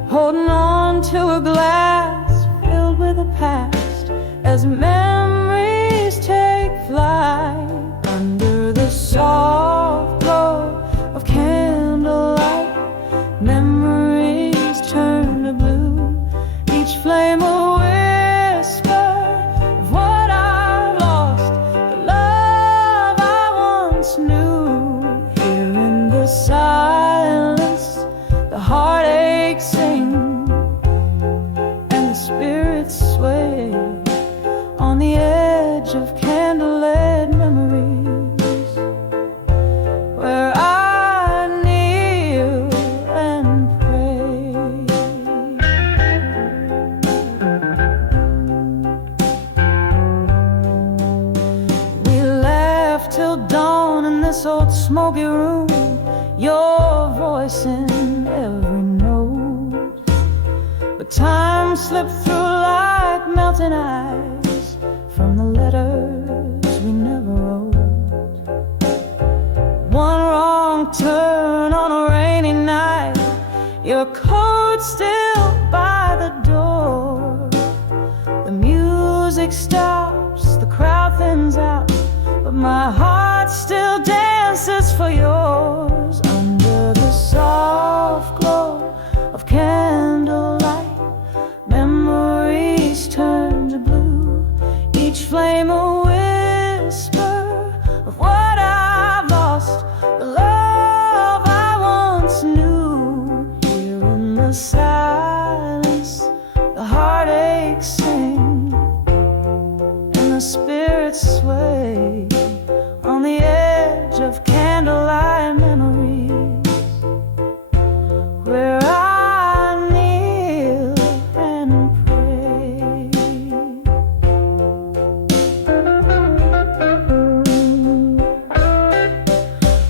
holding on to a glass filled with the past as memories take flight. Under the soft glow of candlelight, memories turn to blue, each flame a whisper of what I've lost, the love I once knew. Here in the silence, the heartaches sing and the spirits sway on the edge of candlelit memories, where I kneel and pray. We laughed till dawn in this old smoky room, your voice in every note. But time slipped through like melting ice from the letters we never wrote. One wrong turn on a rainy night, your coat still by the door. The music stops, the crowd thins out, but my heart still dances for yours. Under the soft glow of candlelight, memories turn to blue, each flame a whisper of what I've lost, the love I once knew. Here in the silence, the heartaches sing and the spirits sway on the edge of candlelight memories, where I kneel and pray.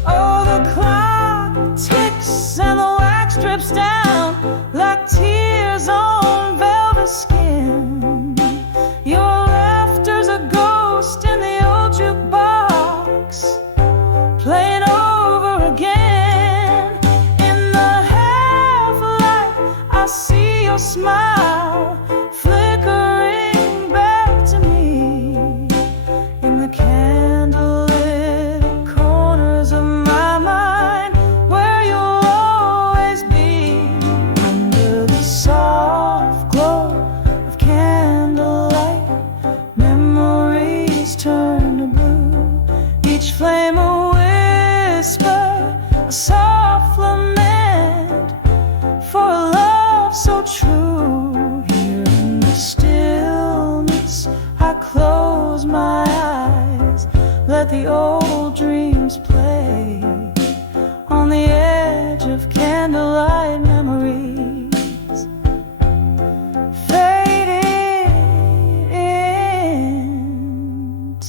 Oh, the clock ticks and the wax drips down like tears on velvet skin. Your laughter's a ghost in the old jukebox, playing over again. In the half-light, I see your smile flickering back to me. In the candlelit corners of my mind, where you'll always be. Under the soft glow of candlelight, memories turn to blue, each flame a whisper, a soft lament for a love so true. Here in the stillness, I close my eyes, let the old dreams play on the edge of candlelight memories, fading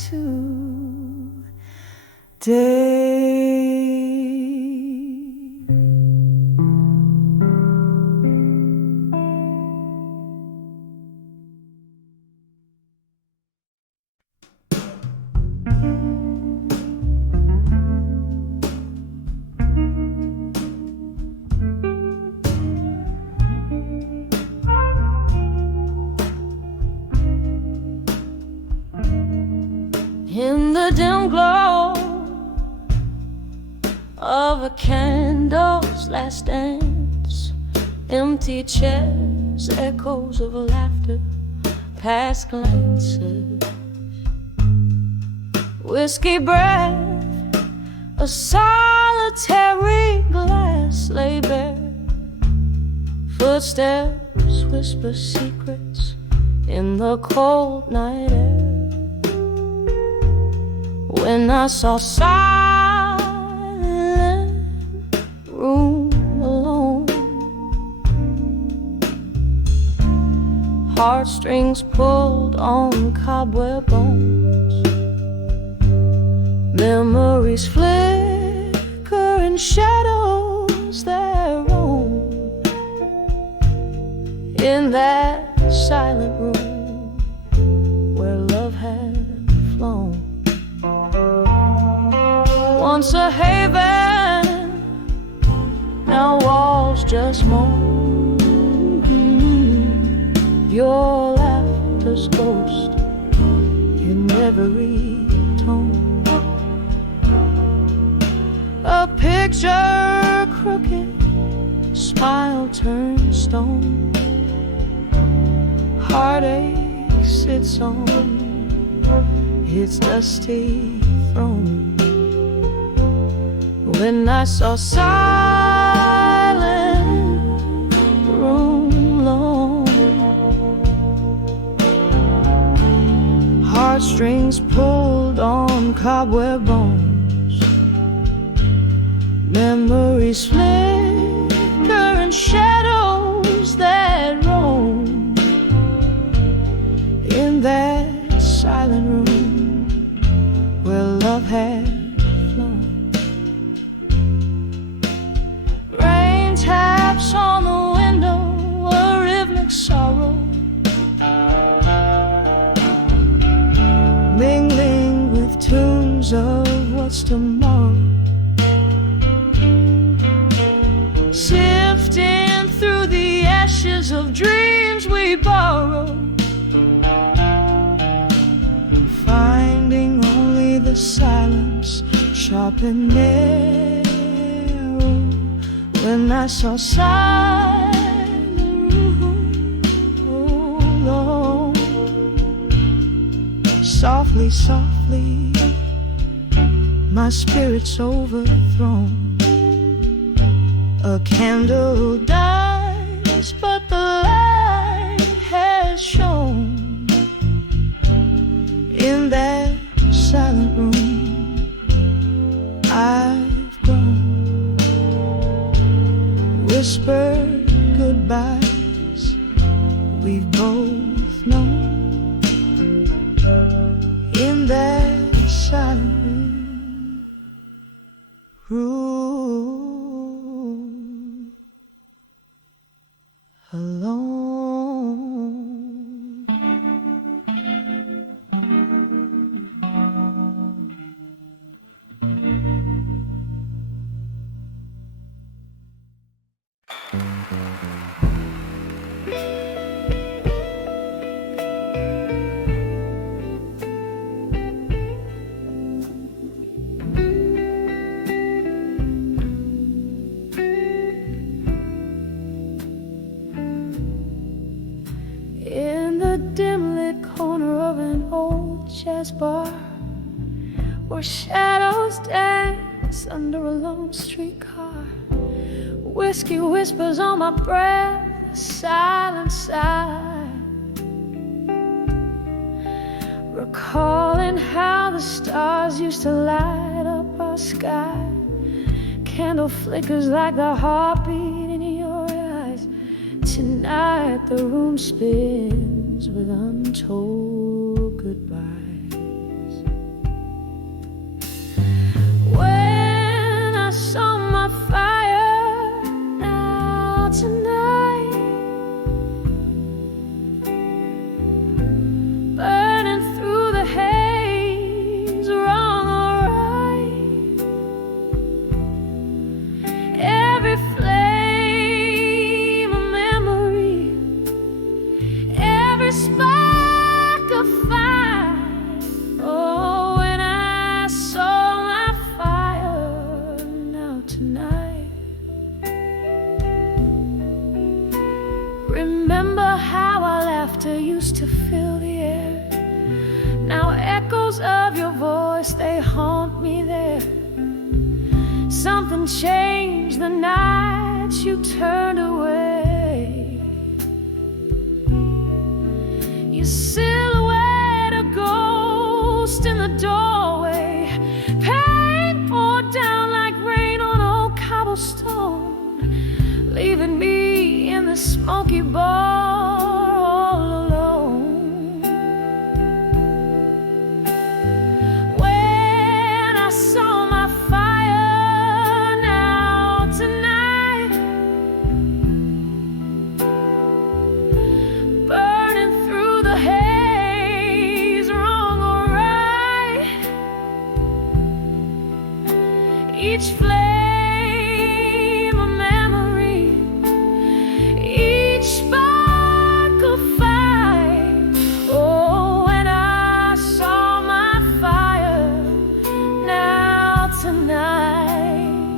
into day. In the dim glow of a candle's last dance, empty chairs, echoes of laughter, past glances, whiskey breath, a solitary glass lay bare, footsteps whisper secrets in the cold night air. When I saw silent room alone, heartstrings pulled on cobweb bones, memories flicker in shadows that roam in that silent room where love had flown. once a haven, now walls just moan. Your laughter's ghost in every tone. A picture crooked, smile turned stone. Heartache sits on its dusty throne. When I saw silent room long, heartstrings pulled on cobweb bones, memories flicker and shadows that roam in that silent room where love had flown. Rain taps on the window, a rhythmic sorrow, mingling with tunes of what's tomorrow. Sifting through the ashes of dreams we borrow, finding only the silence sharp and narrow. When I saw silent room, oh Lord, softly, softly, my spirit's overthrown. A candle dies, but the light has shone in that silent room. I've grown, whispered goodbyes we've both known in that silent room. Alone. Jazz bar where shadows dance under a lone streetcar. Whiskey whispers on my breath, a silent sigh, recalling how the stars used to light up our sky. Candle flickers like the heartbeat in your eyes. Tonight the room spins with untold goodbyes. When I saw my fire, now tonight, burning through the haze, wrong or right, every flame a memory, every spark a fire. Oh, when I saw my fire, now tonight, remember how our laughter used to fill the air. Now echoes of your voice, they haunt me there. Something changed the night you turned away. Your silhouette a ghost in the doorway. Pain poured down like rain on old cobblestone, leaving me in the smoky bar all alone. When I saw my fire, now tonight, burning through the haze, each flame a memory, each spark a fight. Oh, when I saw my fire, now tonight,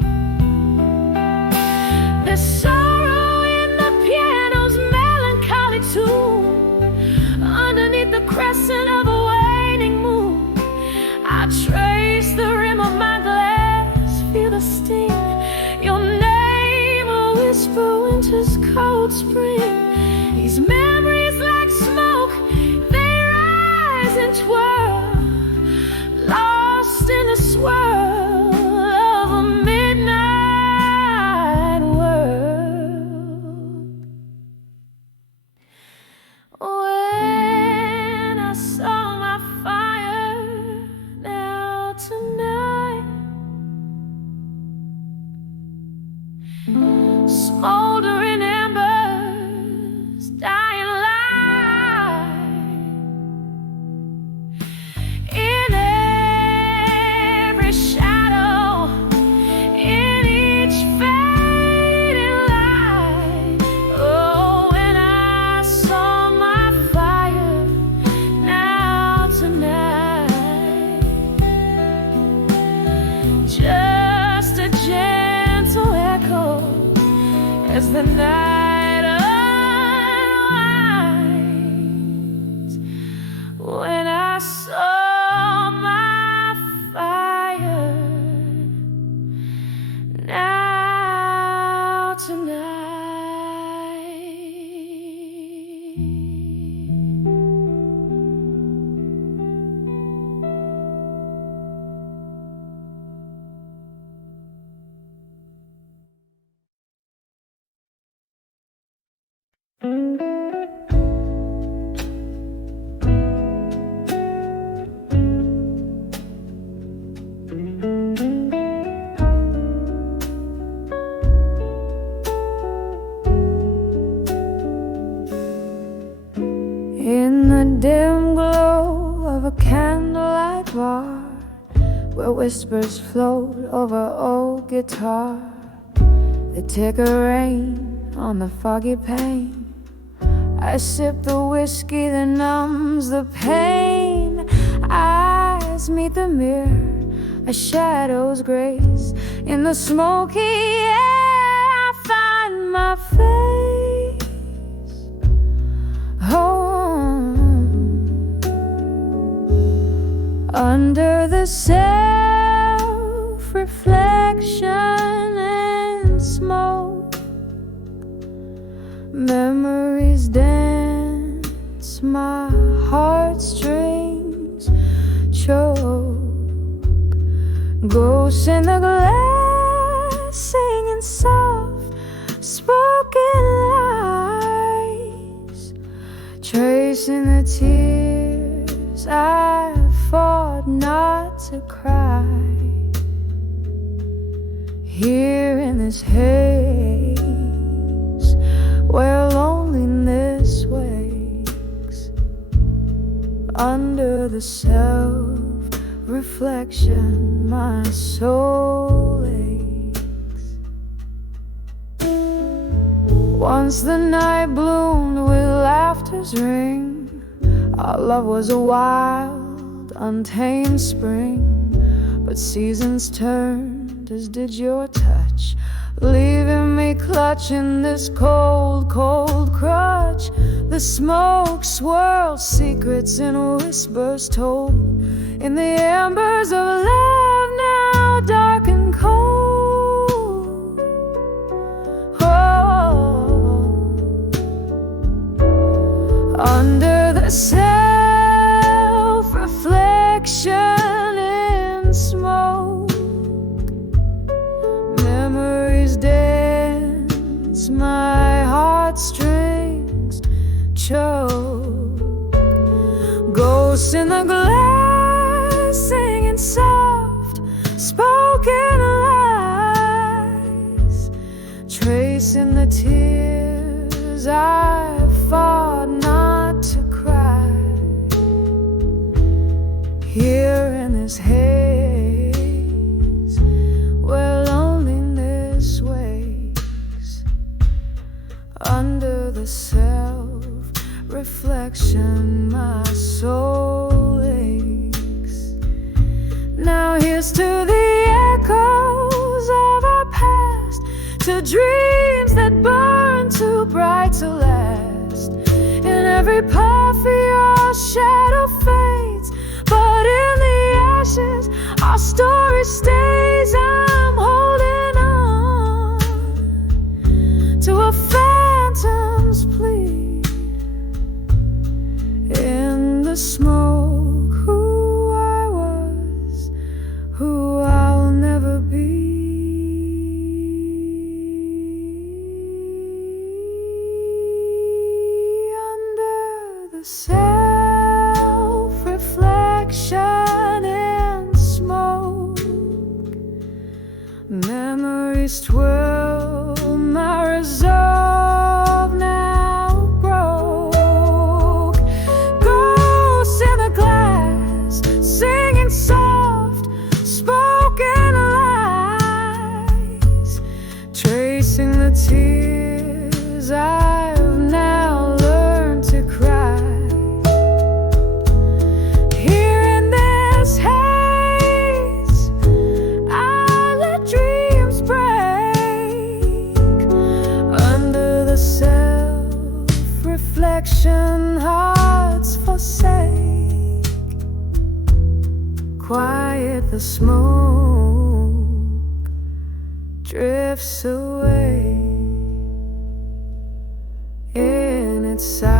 there's sorrow in the piano's melancholy tune, underneath the crescent of a waning moon. I trace the rim of my glass, feel the sting, your name, a whisper, winter's cold spring. These memories like smoke, they rise and twirl, lost in the swirl of a midnight world. When I saw my fire, now tonight, smoldering embers, dying light. In every shadow, in each fading light. Oh, when I saw my fire, now tonight, just a gentle echo as the night unwinds. When I saw my fire, now tonight. In the dim glow of a candlelight bar, where whispers float over old guitar, they take a rain on the foggy pane. I sip the whiskey that numbs the pain. Eyes meet the mirror, a shadow's grace. In the smoky air I find my face. Oh, under the self-reflection and smoke, memories dance, my heartstrings choke. Ghosts in the glass singing soft spoken lies, tracing the tears I fought not to cry. Here in this haze where loneliness wakes, under the self-reflection my soul aches. Once the night bloomed with laughter's ring, our love was a wild, untamed spring. But seasons turned, as did your touch, leaving me clutching this cold, cold crutch. The smoke swirled, secrets and whispers told, in the embers of love now dark and cold. Oh, under the self-reflection and smoke, memories dance, my heartstrings choke. Ghosts in the glass singing soft spoken lies, tracing the tears I fought not to cry. Here in this haze where witness to the echoes of our past, to dreams that burn too bright to last. In every puff your shadow fades, but in the ashes our story stays. I'm holding on to a phantom's plea in the smoke. Who I was, who I'll never be. Under the self-reflection in smoke, memories twirl, my resolve now broke. Ghosts in the glass, singing soft spoken lies, tracing the tears I've now learned to cry. Here in this haze, I let dreams break. Under the self-reflection hearts forsake. Quiet, the smoke drifts away in its silence.